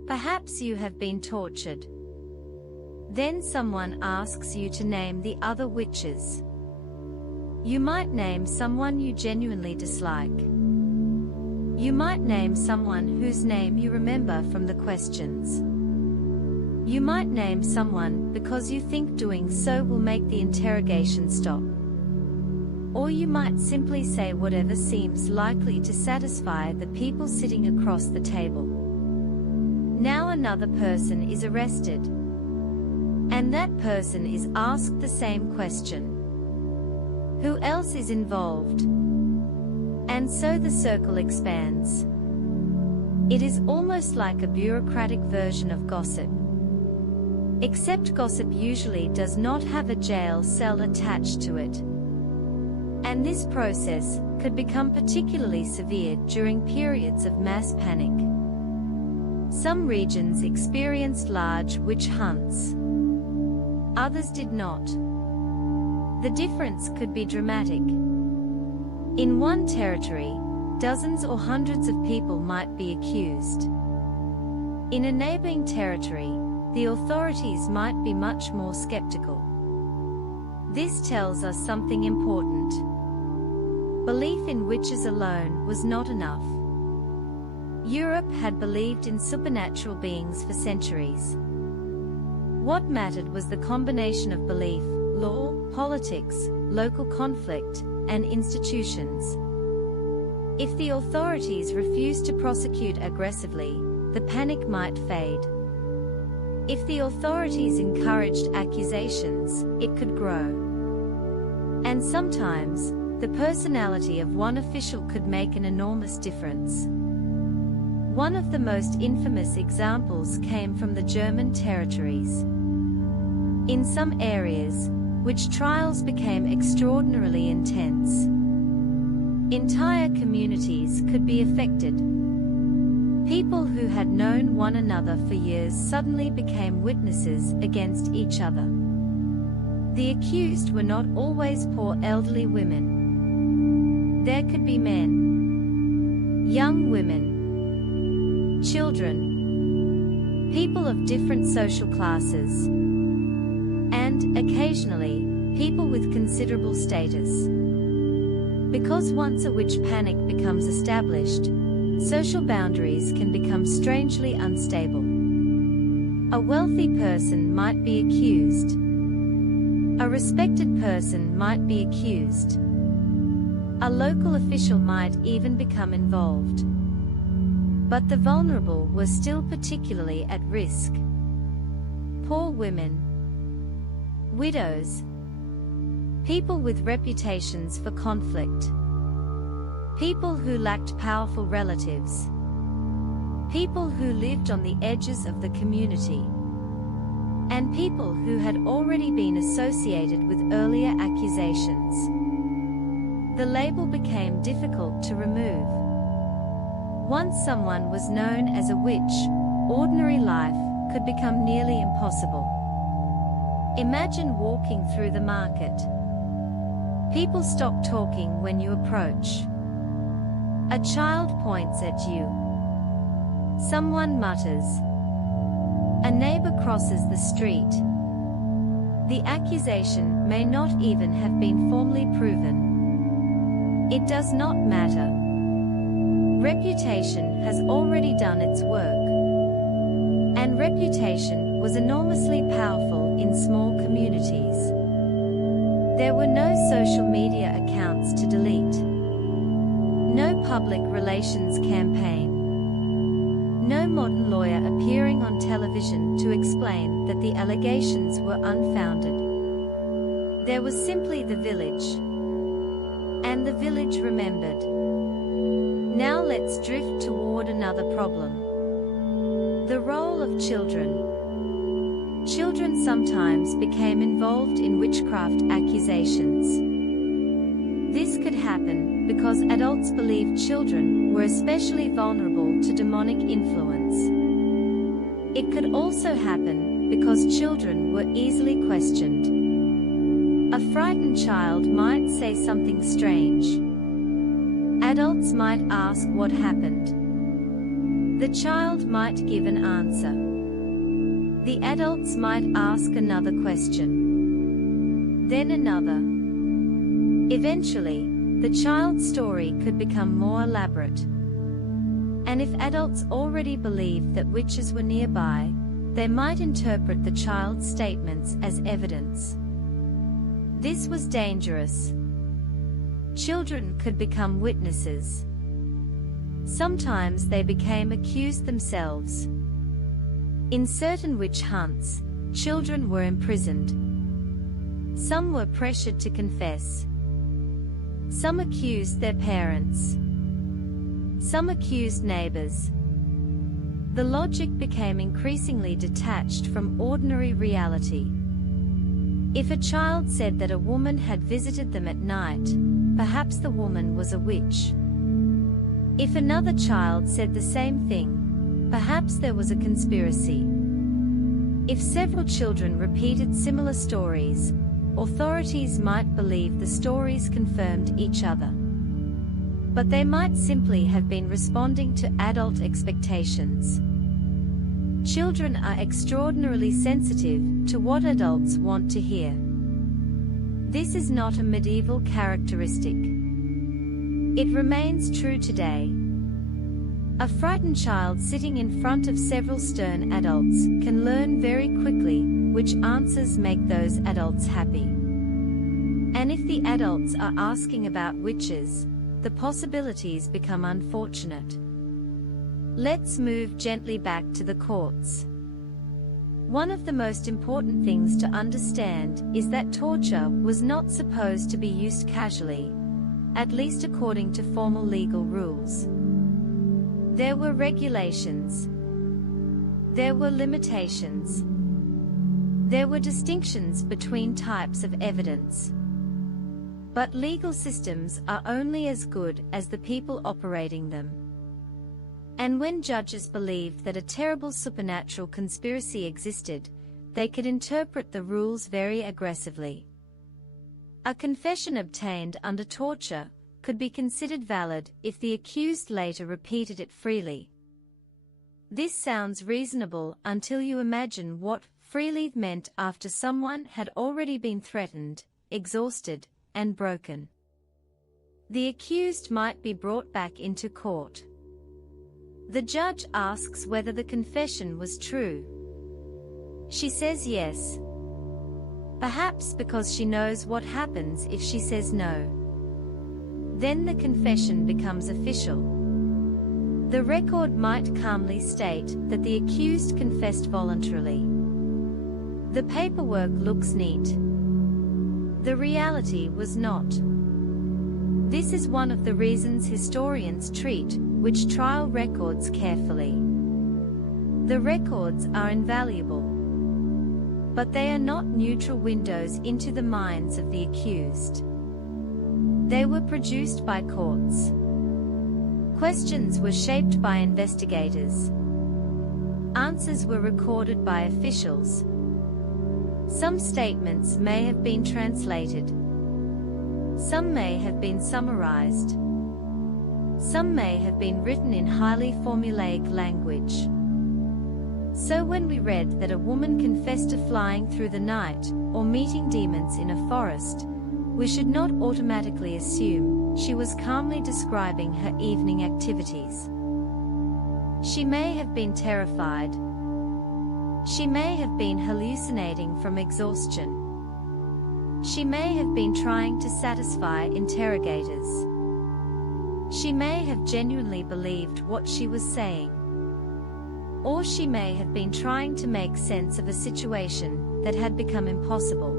Perhaps you have been tortured. Then someone asks you to name the other witches. You might name someone you genuinely dislike. You might name someone whose name you remember from the questions. You might name someone because you think doing so will make the interrogation stop. Or you might simply say whatever seems likely to satisfy the people sitting across the table. Now another person is arrested. And that person is asked the same question. Who else is involved? And so the circle expands. It is almost like a bureaucratic version of gossip. Except gossip usually does not have a jail cell attached to it. And this process could become particularly severe during periods of mass panic. Some regions experienced large witch hunts. Others did not. The difference could be dramatic. In one territory, dozens or hundreds of people might be accused. In a neighboring territory, the authorities might be much more skeptical. This tells us something important. Belief in witches alone was not enough. Europe had believed in supernatural beings for centuries. What mattered was the combination of belief, law, politics, local conflict, and institutions. If the authorities refused to prosecute aggressively, the panic might fade. If the authorities encouraged accusations, it could grow. And sometimes, the personality of one official could make an enormous difference. One of the most infamous examples came from the German territories. In some areas, witch trials became extraordinarily intense. Entire communities could be affected. People who had known one another for years suddenly became witnesses against each other. The accused were not always poor elderly women. There could be men, young women, children, people of different social classes, and, occasionally, people with considerable status. Because once a witch panic becomes established, social boundaries can become strangely unstable. A wealthy person might be accused. A respected person might be accused. A local official might even become involved. But the vulnerable were still particularly at risk. Poor women, widows, people with reputations for conflict, people who lacked powerful relatives, people who lived on the edges of the community, and people who had already been associated with earlier accusations. The label became difficult to remove. Once someone was known as a witch, ordinary life could become nearly impossible. Imagine walking through the market. People stop talking when you approach. A child points at you. Someone mutters. A neighbor crosses the street. The accusation may not even have been formally proven. It does not matter. Reputation has already done its work. And reputation was enormously powerful in small communities. There were no social media accounts to delete. No public relations campaign. No modern lawyer appearing on television to explain that the allegations were unfounded. There was simply the village. And the village remembered. Now let's drift toward another problem. The role of children. Children sometimes became involved in witchcraft accusations. This could happen because adults believed children were especially vulnerable to demonic influence. It could also happen because children were easily questioned. A frightened child might say something strange. Adults might ask what happened. The child might give an answer. The adults might ask another question. Then another. Eventually, the child's story could become more elaborate. And if adults already believed that witches were nearby, they might interpret the child's statements as evidence. This was dangerous. Children could become witnesses. Sometimes they became accused themselves. In certain witch hunts, children were imprisoned. Some were pressured to confess. Some accused their parents. Some accused neighbors. The logic became increasingly detached from ordinary reality. If a child said that a woman had visited them at night, perhaps the woman was a witch. If another child said the same thing, perhaps there was a conspiracy. If several children repeated similar stories, authorities might believe the stories confirmed each other. But they might simply have been responding to adult expectations. Children are extraordinarily sensitive to what adults want to hear. This is not a medieval characteristic. It remains true today. A frightened child sitting in front of several stern adults can learn very quickly which answers make those adults happy. And if the adults are asking about witches, the possibilities become unfortunate. Let's move gently back to the courts. One of the most important things to understand is that torture was not supposed to be used casually, at least according to formal legal rules. There were regulations. There were limitations. There were distinctions between types of evidence. But legal systems are only as good as the people operating them. And when judges believed that a terrible supernatural conspiracy existed, they could interpret the rules very aggressively. A confession obtained under torture could be considered valid if the accused later repeated it freely. This sounds reasonable until you imagine what freely meant after someone had already been threatened, exhausted, and broken. The accused might be brought back into court. The judge asks whether the confession was true. She says yes. Perhaps because she knows what happens if she says no. Then the confession becomes official. The record might calmly state that the accused confessed voluntarily. The paperwork looks neat. The reality was not. This is one of the reasons historians treat witch trial records carefully. The records are invaluable, but they are not neutral windows into the minds of the accused. They were produced by courts. Questions were shaped by investigators. Answers were recorded by officials. Some statements may have been translated. Some may have been summarized. Some may have been written in highly formulaic language. So when we read that a woman confessed to flying through the night, or meeting demons in a forest, we should not automatically assume she was calmly describing her evening activities. She may have been terrified. She may have been hallucinating from exhaustion. She may have been trying to satisfy interrogators. She may have genuinely believed what she was saying. Or she may have been trying to make sense of a situation that had become impossible.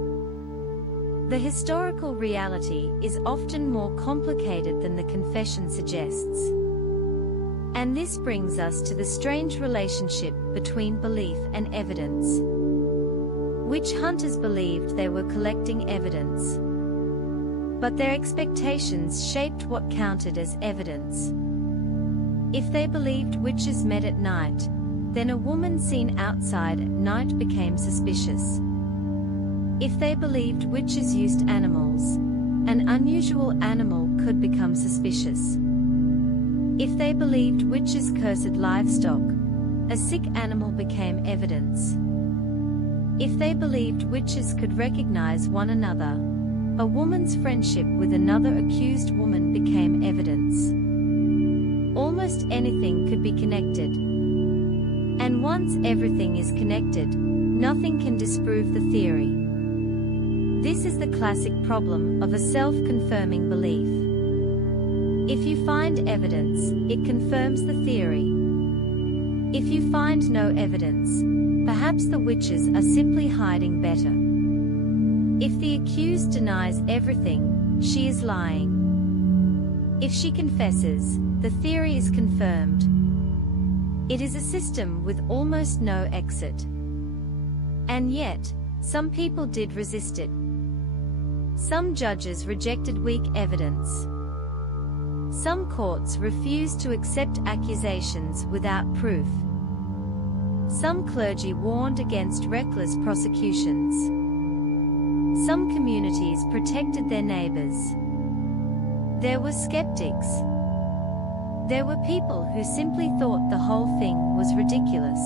The historical reality is often more complicated than the confession suggests. And this brings us to the strange relationship between belief and evidence. Witch hunters believed they were collecting evidence, but their expectations shaped what counted as evidence. If they believed witches met at night, then a woman seen outside at night became suspicious. If they believed witches used animals, an unusual animal could become suspicious. If they believed witches cursed livestock, a sick animal became evidence. If they believed witches could recognize one another, a woman's friendship with another accused woman became evidence. Almost anything could be connected. And once everything is connected, nothing can disprove the theory. This is the classic problem of a self-confirming belief. If you find evidence, it confirms the theory. If you find no evidence, Perhaps the witches are simply hiding better. If the accused denies everything, she is lying. If she confesses, the theory is confirmed. It is a system with almost no exit. And yet, some people did resist it. Some judges rejected weak evidence. Some courts refused to accept accusations without proof. Some clergy warned against reckless prosecutions. Some communities protected their neighbors. There were skeptics. There were people who simply thought the whole thing was ridiculous.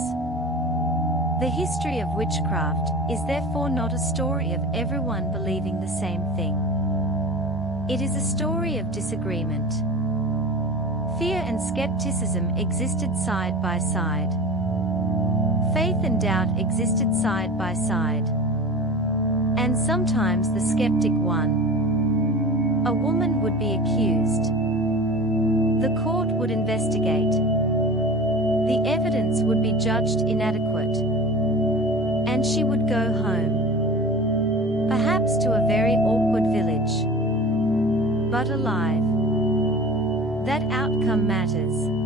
The history of witchcraft is therefore not a story of everyone believing the same thing. It is a story of disagreement. Fear and skepticism existed side by side. Faith and doubt existed side by side. And sometimes the skeptic won. A woman would be accused. The court would investigate. The evidence would be judged inadequate. And she would go home. Perhaps to a very awkward village. But alive. That outcome matters.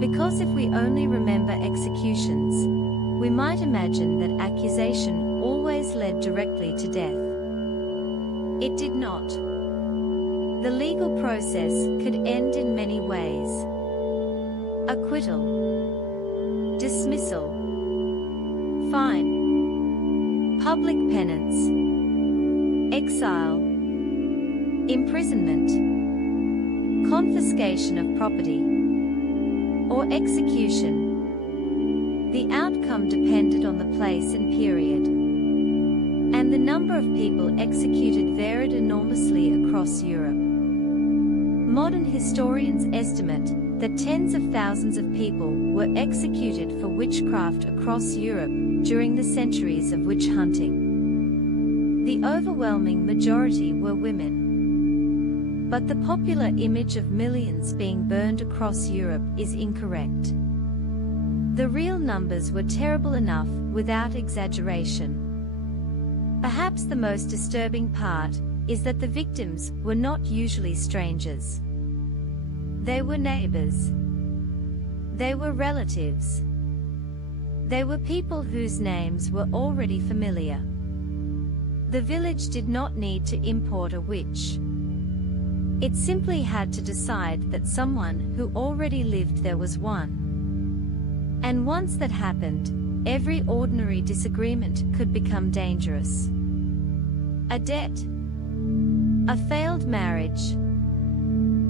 Because if we only remember executions, we might imagine that accusation always led directly to death. It did not. The legal process could end in many ways. Acquittal, dismissal, fine, public penance, exile, imprisonment, confiscation of property, or execution. The outcome depended on the place and period. And the number of people executed varied enormously across Europe. Modern historians estimate that tens of thousands of people were executed for witchcraft across Europe during the centuries of witch hunting. The overwhelming majority were women. But the popular image of millions being burned across Europe is incorrect. The real numbers were terrible enough without exaggeration. Perhaps the most disturbing part is that the victims were not usually strangers. They were neighbors. They were relatives. They were people whose names were already familiar. The village did not need to import a witch. It simply had to decide that someone who already lived there was one. And once that happened, every ordinary disagreement could become dangerous. A debt, a failed marriage,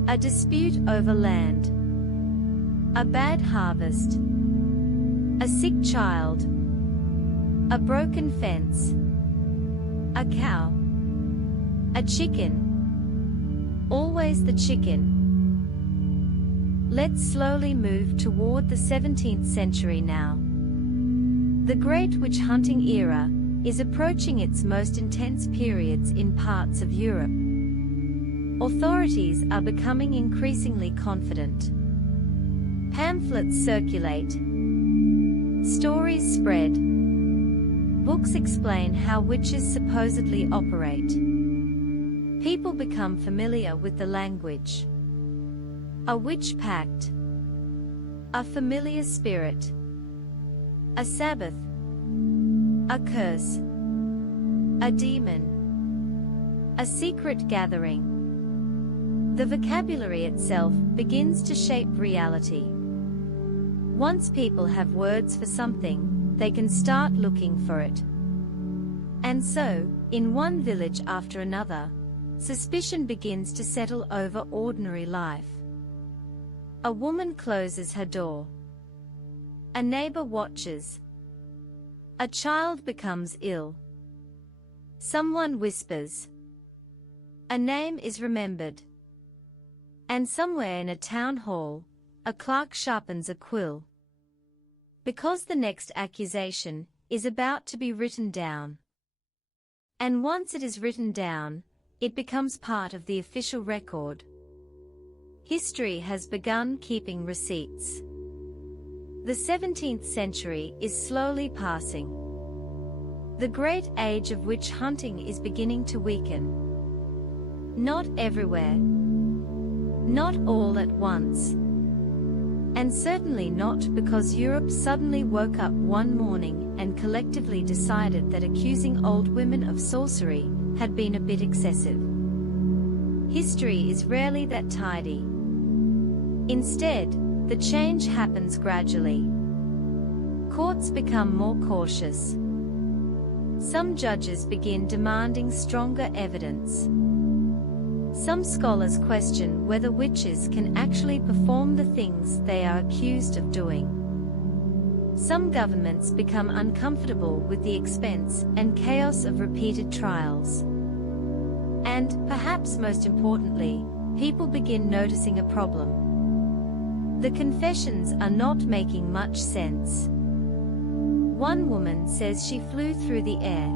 a dispute over land, a bad harvest, a sick child, a broken fence, a cow, a chicken, always the chicken. Let's slowly move toward the 17th century now. The Great Witch Hunting era is approaching its most intense periods in parts of Europe. Authorities are becoming increasingly confident. Pamphlets circulate. Stories spread. Books explain how witches supposedly operate. People become familiar with the language. A witch pact. A familiar spirit. A Sabbath. A curse. A demon. A secret gathering. The vocabulary itself begins to shape reality. Once people have words for something, they can start looking for it. And so, in one village after another, suspicion begins to settle over ordinary life. A woman closes her door. A neighbor watches. A child becomes ill. Someone whispers. A name is remembered. And somewhere in a town hall, a clerk sharpens a quill. Because the next accusation is about to be written down. And once it is written down, it becomes part of the official record. History has begun keeping receipts. The 17th century is slowly passing. The great age of witch hunting is beginning to weaken. Not everywhere. Not all at once. And certainly not because Europe suddenly woke up one morning and collectively decided that accusing old women of sorcery had been a bit excessive. History is rarely that tidy. Instead, the change happens gradually. Courts become more cautious. Some judges begin demanding stronger evidence. Some scholars question whether witches can actually perform the things they are accused of doing. Some governments become uncomfortable with the expense and chaos of repeated trials. And, perhaps most importantly, people begin noticing a problem. The confessions are not making much sense. One woman says she flew through the air.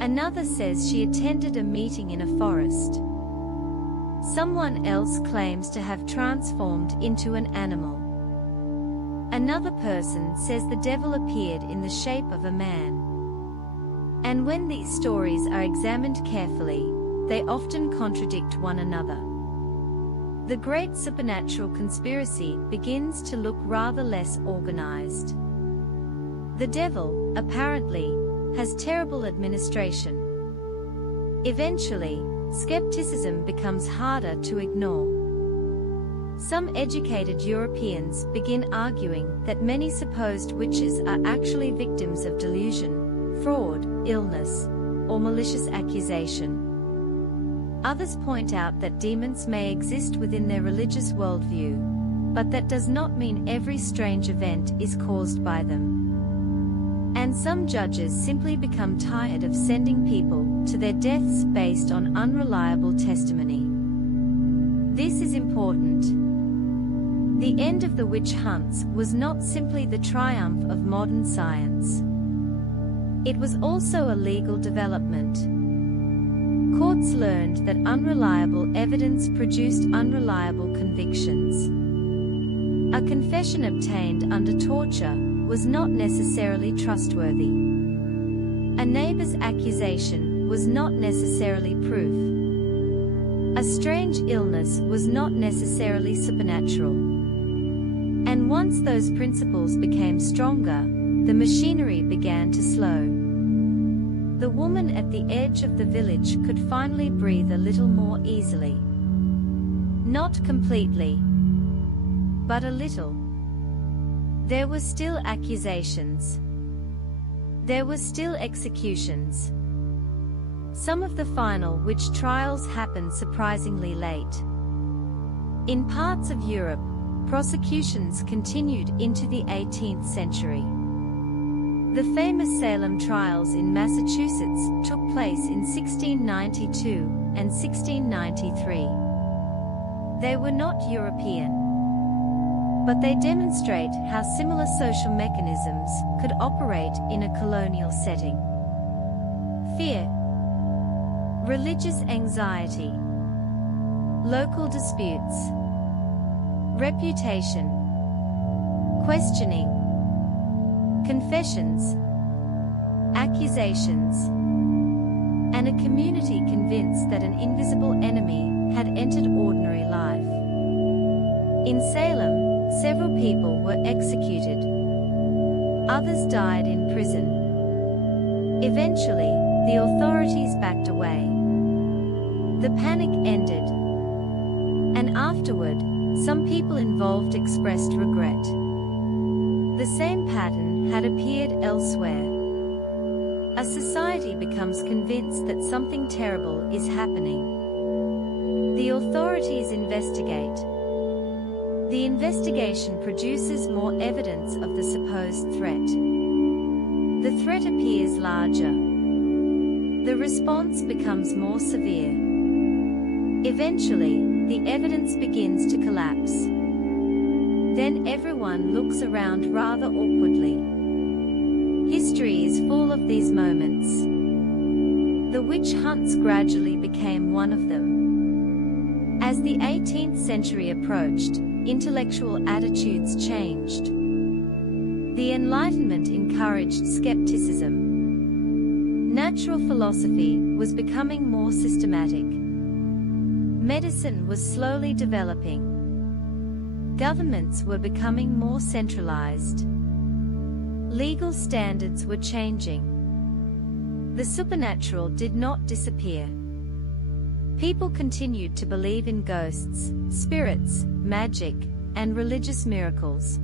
Another says she attended a meeting in a forest. Someone else claims to have transformed into an animal. Another person says the devil appeared in the shape of a man. And when these stories are examined carefully, they often contradict one another. The great supernatural conspiracy begins to look rather less organized. The devil, apparently, has terrible administration. Eventually, skepticism becomes harder to ignore. Some educated Europeans begin arguing that many supposed witches are actually victims of delusion, fraud, illness, or malicious accusation. Others point out that demons may exist within their religious worldview, but that does not mean every strange event is caused by them. And some judges simply become tired of sending people to their deaths based on unreliable testimony. This is important. The end of the witch hunts was not simply the triumph of modern science. It was also a legal development. Courts learned that unreliable evidence produced unreliable convictions. A confession obtained under torture was not necessarily trustworthy. A neighbor's accusation was not necessarily proof. A strange illness was not necessarily supernatural. And once those principles became stronger, the machinery began to slow. The woman at the edge of the village could finally breathe a little more easily. Not completely, but a little. There were still accusations. There were still executions. Some of the final witch trials happened surprisingly late. In parts of Europe, prosecutions continued into the 18th century. The famous Salem trials in Massachusetts took place in 1692 and 1693. They were not European, but they demonstrate how similar social mechanisms could operate in a colonial setting. Fear, religious anxiety, local disputes, reputation, questioning, confessions, accusations, and a community convinced that an invisible enemy had entered ordinary life. In Salem, several people were executed. Others died in prison. Eventually, the authorities backed away. The panic ended. And afterward, some people involved expressed regret. The same pattern had appeared elsewhere. A society becomes convinced that something terrible is happening. The authorities investigate. The investigation produces more evidence of the supposed threat. The threat appears larger. The response becomes more severe. Eventually, the evidence begins to collapse. Then everyone looks around rather awkwardly. History is full of these moments. The witch hunts gradually became one of them. As the 18th century approached, intellectual attitudes changed. The Enlightenment encouraged skepticism. Natural philosophy was becoming more systematic. Medicine was slowly developing. Governments were becoming more centralized. Legal standards were changing. The supernatural did not disappear. People continued to believe in ghosts, spirits, magic, and religious miracles.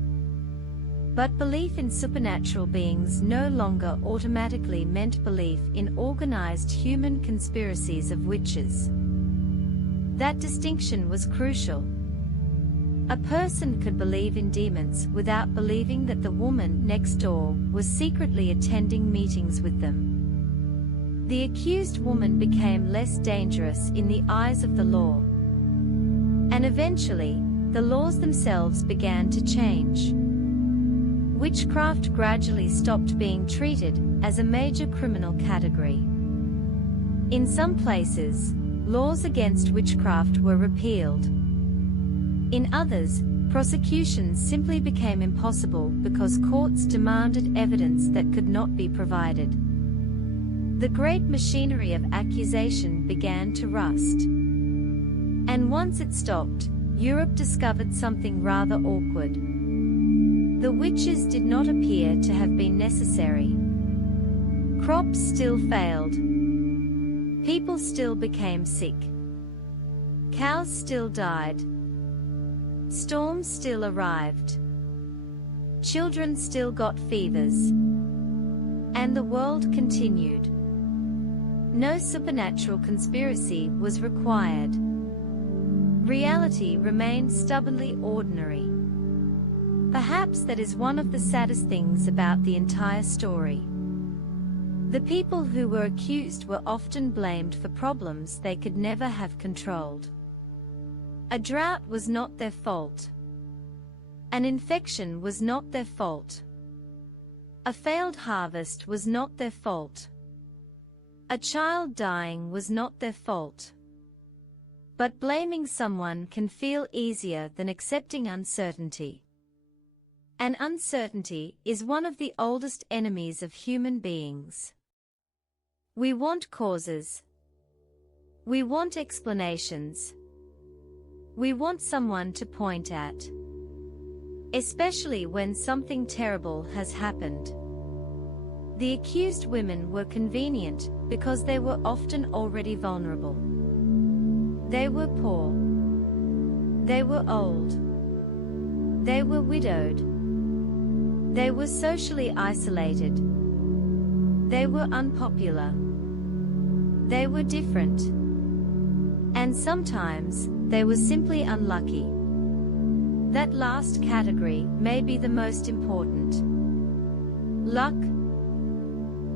But belief in supernatural beings no longer automatically meant belief in organized human conspiracies of witches. That distinction was crucial. A person could believe in demons without believing that the woman next door was secretly attending meetings with them. The accused woman became less dangerous in the eyes of the law. And eventually, the laws themselves began to change. Witchcraft gradually stopped being treated as a major criminal category. In some places, laws against witchcraft were repealed. In others, prosecutions simply became impossible because courts demanded evidence that could not be provided. The great machinery of accusation began to rust. And once it stopped, Europe discovered something rather awkward. The witches did not appear to have been necessary. Crops still failed. People still became sick. Cows still died. Storms still arrived. Children still got fevers. And the world continued. No supernatural conspiracy was required. Reality remained stubbornly ordinary. Perhaps that is one of the saddest things about the entire story. The people who were accused were often blamed for problems they could never have controlled. A drought was not their fault. An infection was not their fault. A failed harvest was not their fault. A child dying was not their fault. But blaming someone can feel easier than accepting uncertainty. And uncertainty is one of the oldest enemies of human beings. We want causes. We want explanations. We want someone to point at. Especially when something terrible has happened. The accused women were convenient because they were often already vulnerable. They were poor. They were old. They were widowed. They were socially isolated. They were unpopular. They were different. And sometimes, they were simply unlucky. That last category may be the most important. Luck.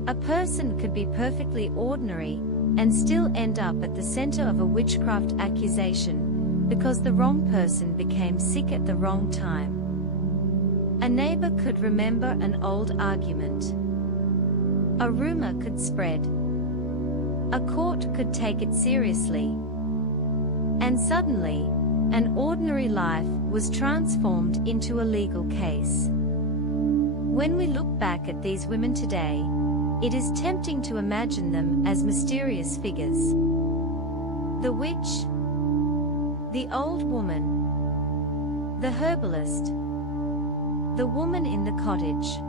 A person could be perfectly ordinary and still end up at the center of a witchcraft accusation because the wrong person became sick at the wrong time. A neighbor could remember an old argument. A rumor could spread. A court could take it seriously. And suddenly, an ordinary life was transformed into a legal case. When we look back at these women today, it is tempting to imagine them as mysterious figures. The witch, the old woman, the herbalist, the woman in the cottage.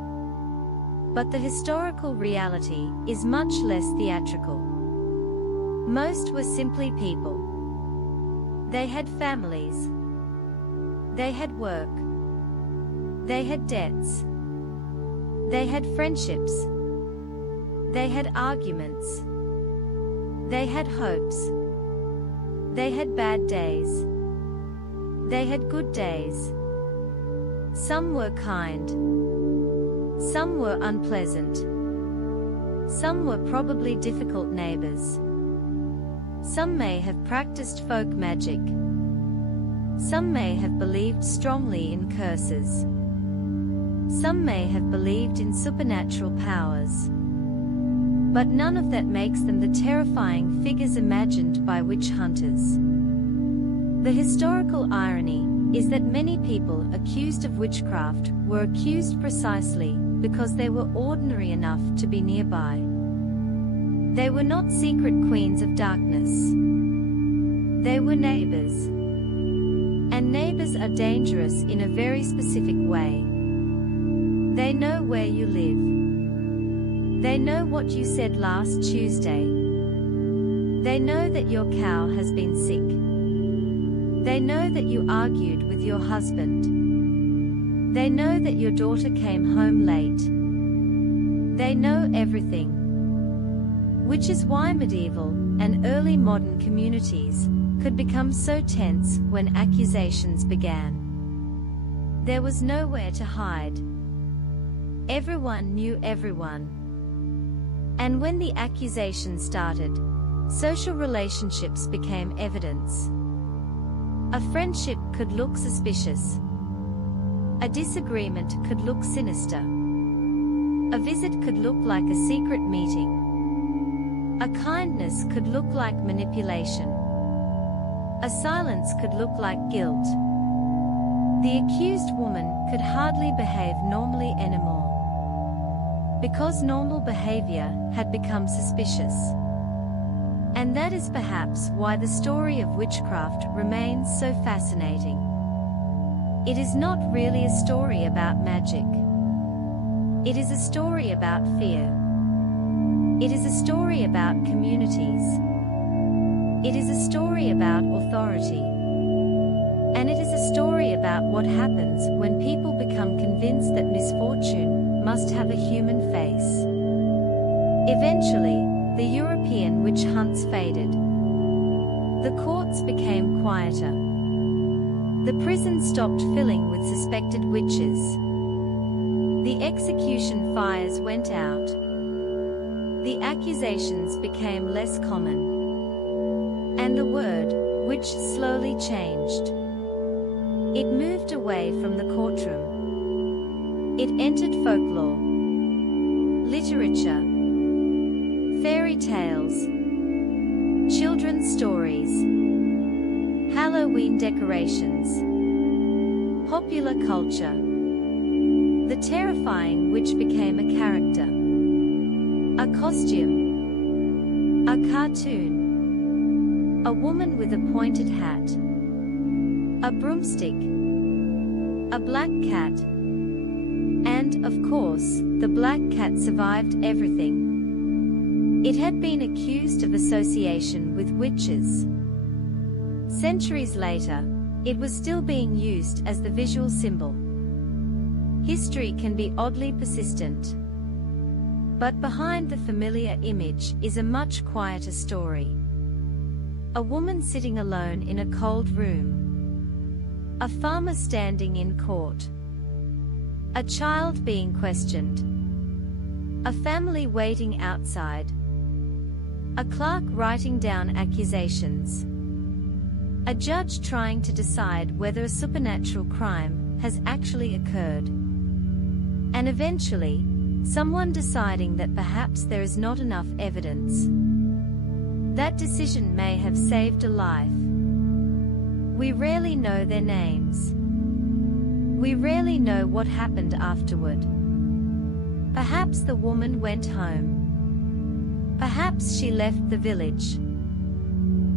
But the historical reality is much less theatrical. Most were simply people. They had families. They had work. They had debts. They had friendships. They had arguments. They had hopes. They had bad days. They had good days. Some were kind. Some were unpleasant. Some were probably difficult neighbors. Some may have practiced folk magic. Some may have believed strongly in curses. Some may have believed in supernatural powers. But none of that makes them the terrifying figures imagined by witch hunters. The historical irony is that many people accused of witchcraft were accused precisely because they were ordinary enough to be nearby. They were not secret queens of darkness. They were neighbors. And neighbors are dangerous in a very specific way. They know where you live. They know what you said last Tuesday. They know that your cow has been sick. They know that you argued with your husband. They know that your daughter came home late. They know everything. Which is why medieval and early modern communities could become so tense when accusations began. There was nowhere to hide. Everyone knew everyone. And when the accusations started, social relationships became evidence. A friendship could look suspicious. A disagreement could look sinister. A visit could look like a secret meeting. A kindness could look like manipulation. A silence could look like guilt. The accused woman could hardly behave normally anymore, because normal behavior had become suspicious. And that is perhaps why the story of witchcraft remains so fascinating. It is not really a story about magic. It is a story about fear. It is a story about communities. It is a story about authority. And it is a story about what happens when people become convinced that misfortune must have a human face. Eventually, the European witch hunts faded. The courts became quieter. The prison stopped filling with suspected witches. The execution fires went out. The accusations became less common. And the word witch slowly changed. It moved away from the courtroom. It entered folklore, literature, fairy tales, children's stories, Halloween decorations, popular culture. The terrifying witch became a character, a costume, a cartoon, a woman with a pointed hat, a broomstick, a black cat, and, of course, the black cat survived everything. It had been accused of association with witches. Centuries later, it was still being used as the visual symbol. History can be oddly persistent. But behind the familiar image is a much quieter story. A woman sitting alone in a cold room. A farmer standing in court. A child being questioned. A family waiting outside. A clerk writing down accusations. A judge trying to decide whether a supernatural crime has actually occurred. And eventually, someone deciding that perhaps there is not enough evidence. That decision may have saved a life. We rarely know their names. We rarely know what happened afterward. Perhaps the woman went home. Perhaps she left the village.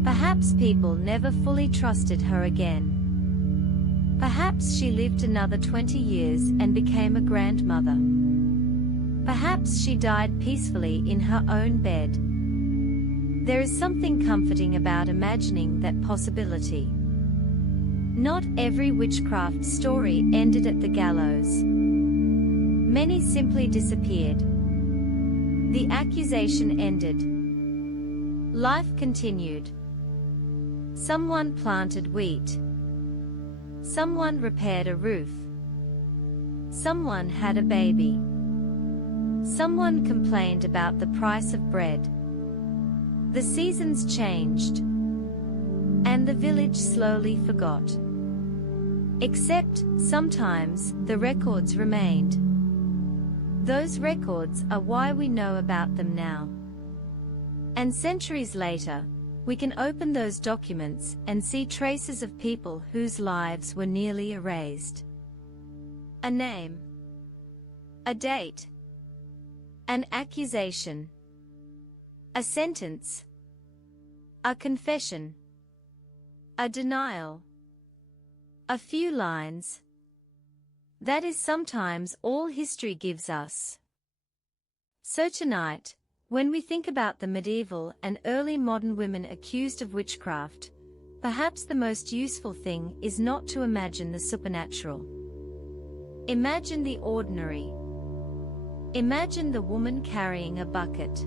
Perhaps people never fully trusted her again. Perhaps she lived another 20 years and became a grandmother. Perhaps she died peacefully in her own bed. There is something comforting about imagining that possibility. Not every witchcraft story ended at the gallows. Many simply disappeared. The accusation ended. Life continued. Someone planted wheat. Someone repaired a roof. Someone had a baby. Someone complained about the price of bread. The seasons changed. And the village slowly forgot. Except, sometimes, the records remained. Those records are why we know about them now. And centuries later, we can open those documents and see traces of people whose lives were nearly erased. A name, a date, an accusation, a sentence, a confession, a denial, a few lines. That is sometimes all history gives us. So tonight, when we think about the medieval and early modern women accused of witchcraft, perhaps the most useful thing is not to imagine the supernatural. Imagine the ordinary. Imagine the woman carrying a bucket.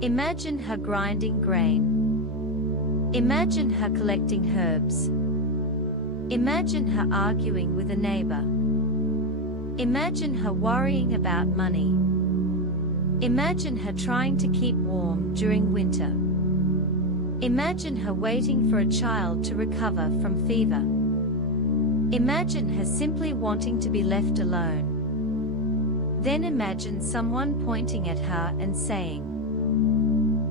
Imagine her grinding grain. Imagine her collecting herbs. Imagine her arguing with a neighbor. Imagine her worrying about money. Imagine her trying to keep warm during winter. Imagine her waiting for a child to recover from fever. Imagine her simply wanting to be left alone. Then imagine someone pointing at her and saying,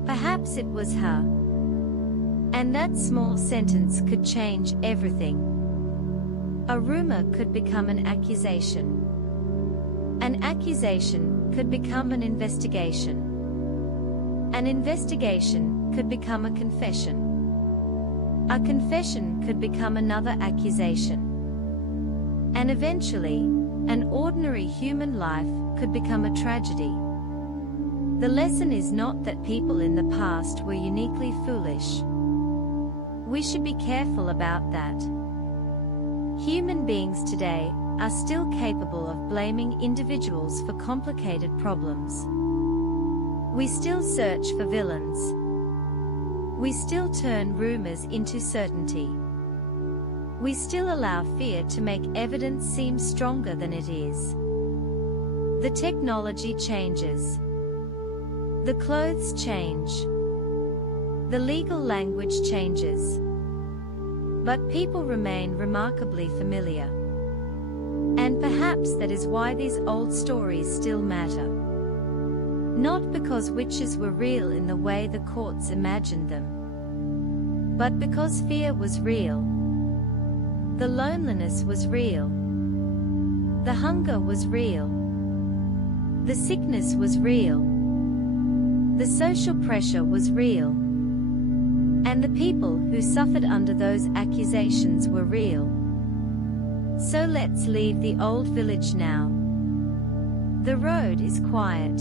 perhaps it was her. And that small sentence could change everything. A rumor could become an accusation. An accusation could become an investigation. An investigation could become a confession. A confession could become another accusation. And eventually, an ordinary human life could become a tragedy. The lesson is not that people in the past were uniquely foolish. We should be careful about that. Human beings today are still capable of blaming individuals for complicated problems. We still search for villains. We still turn rumors into certainty. We still allow fear to make evidence seem stronger than it is. The technology changes. The clothes change. The legal language changes. But people remain remarkably familiar. And perhaps that is why these old stories still matter. Not because witches were real in the way the courts imagined them, but because fear was real. The loneliness was real. The hunger was real. The sickness was real. The social pressure was real. And the people who suffered under those accusations were real. So let's leave the old village now. The road is quiet.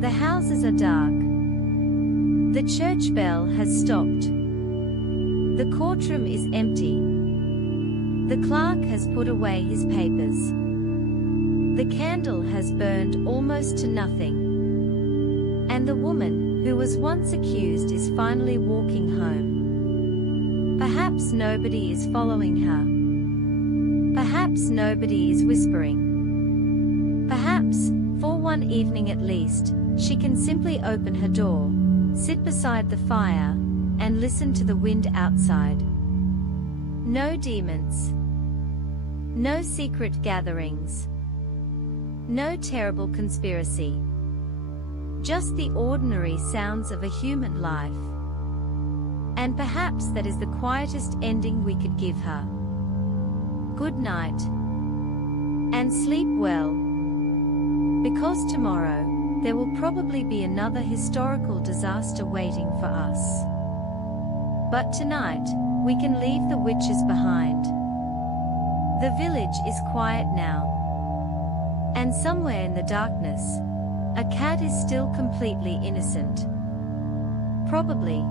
The houses are dark. The church bell has stopped. The courtroom is empty. The clerk has put away his papers. The candle has burned almost to nothing. And the woman who was once accused is finally walking home. Perhaps nobody is following her. Perhaps nobody is whispering. Perhaps, for one evening at least, she can simply open her door, sit beside the fire, and listen to the wind outside. No demons. No secret gatherings. No terrible conspiracy. Just the ordinary sounds of a human life. And perhaps that is the quietest ending we could give her. Good night. And sleep well. Because tomorrow, there will probably be another historical disaster waiting for us. But tonight, we can leave the witches behind. The village is quiet now. And somewhere in the darkness, a cat is still completely innocent. Probably,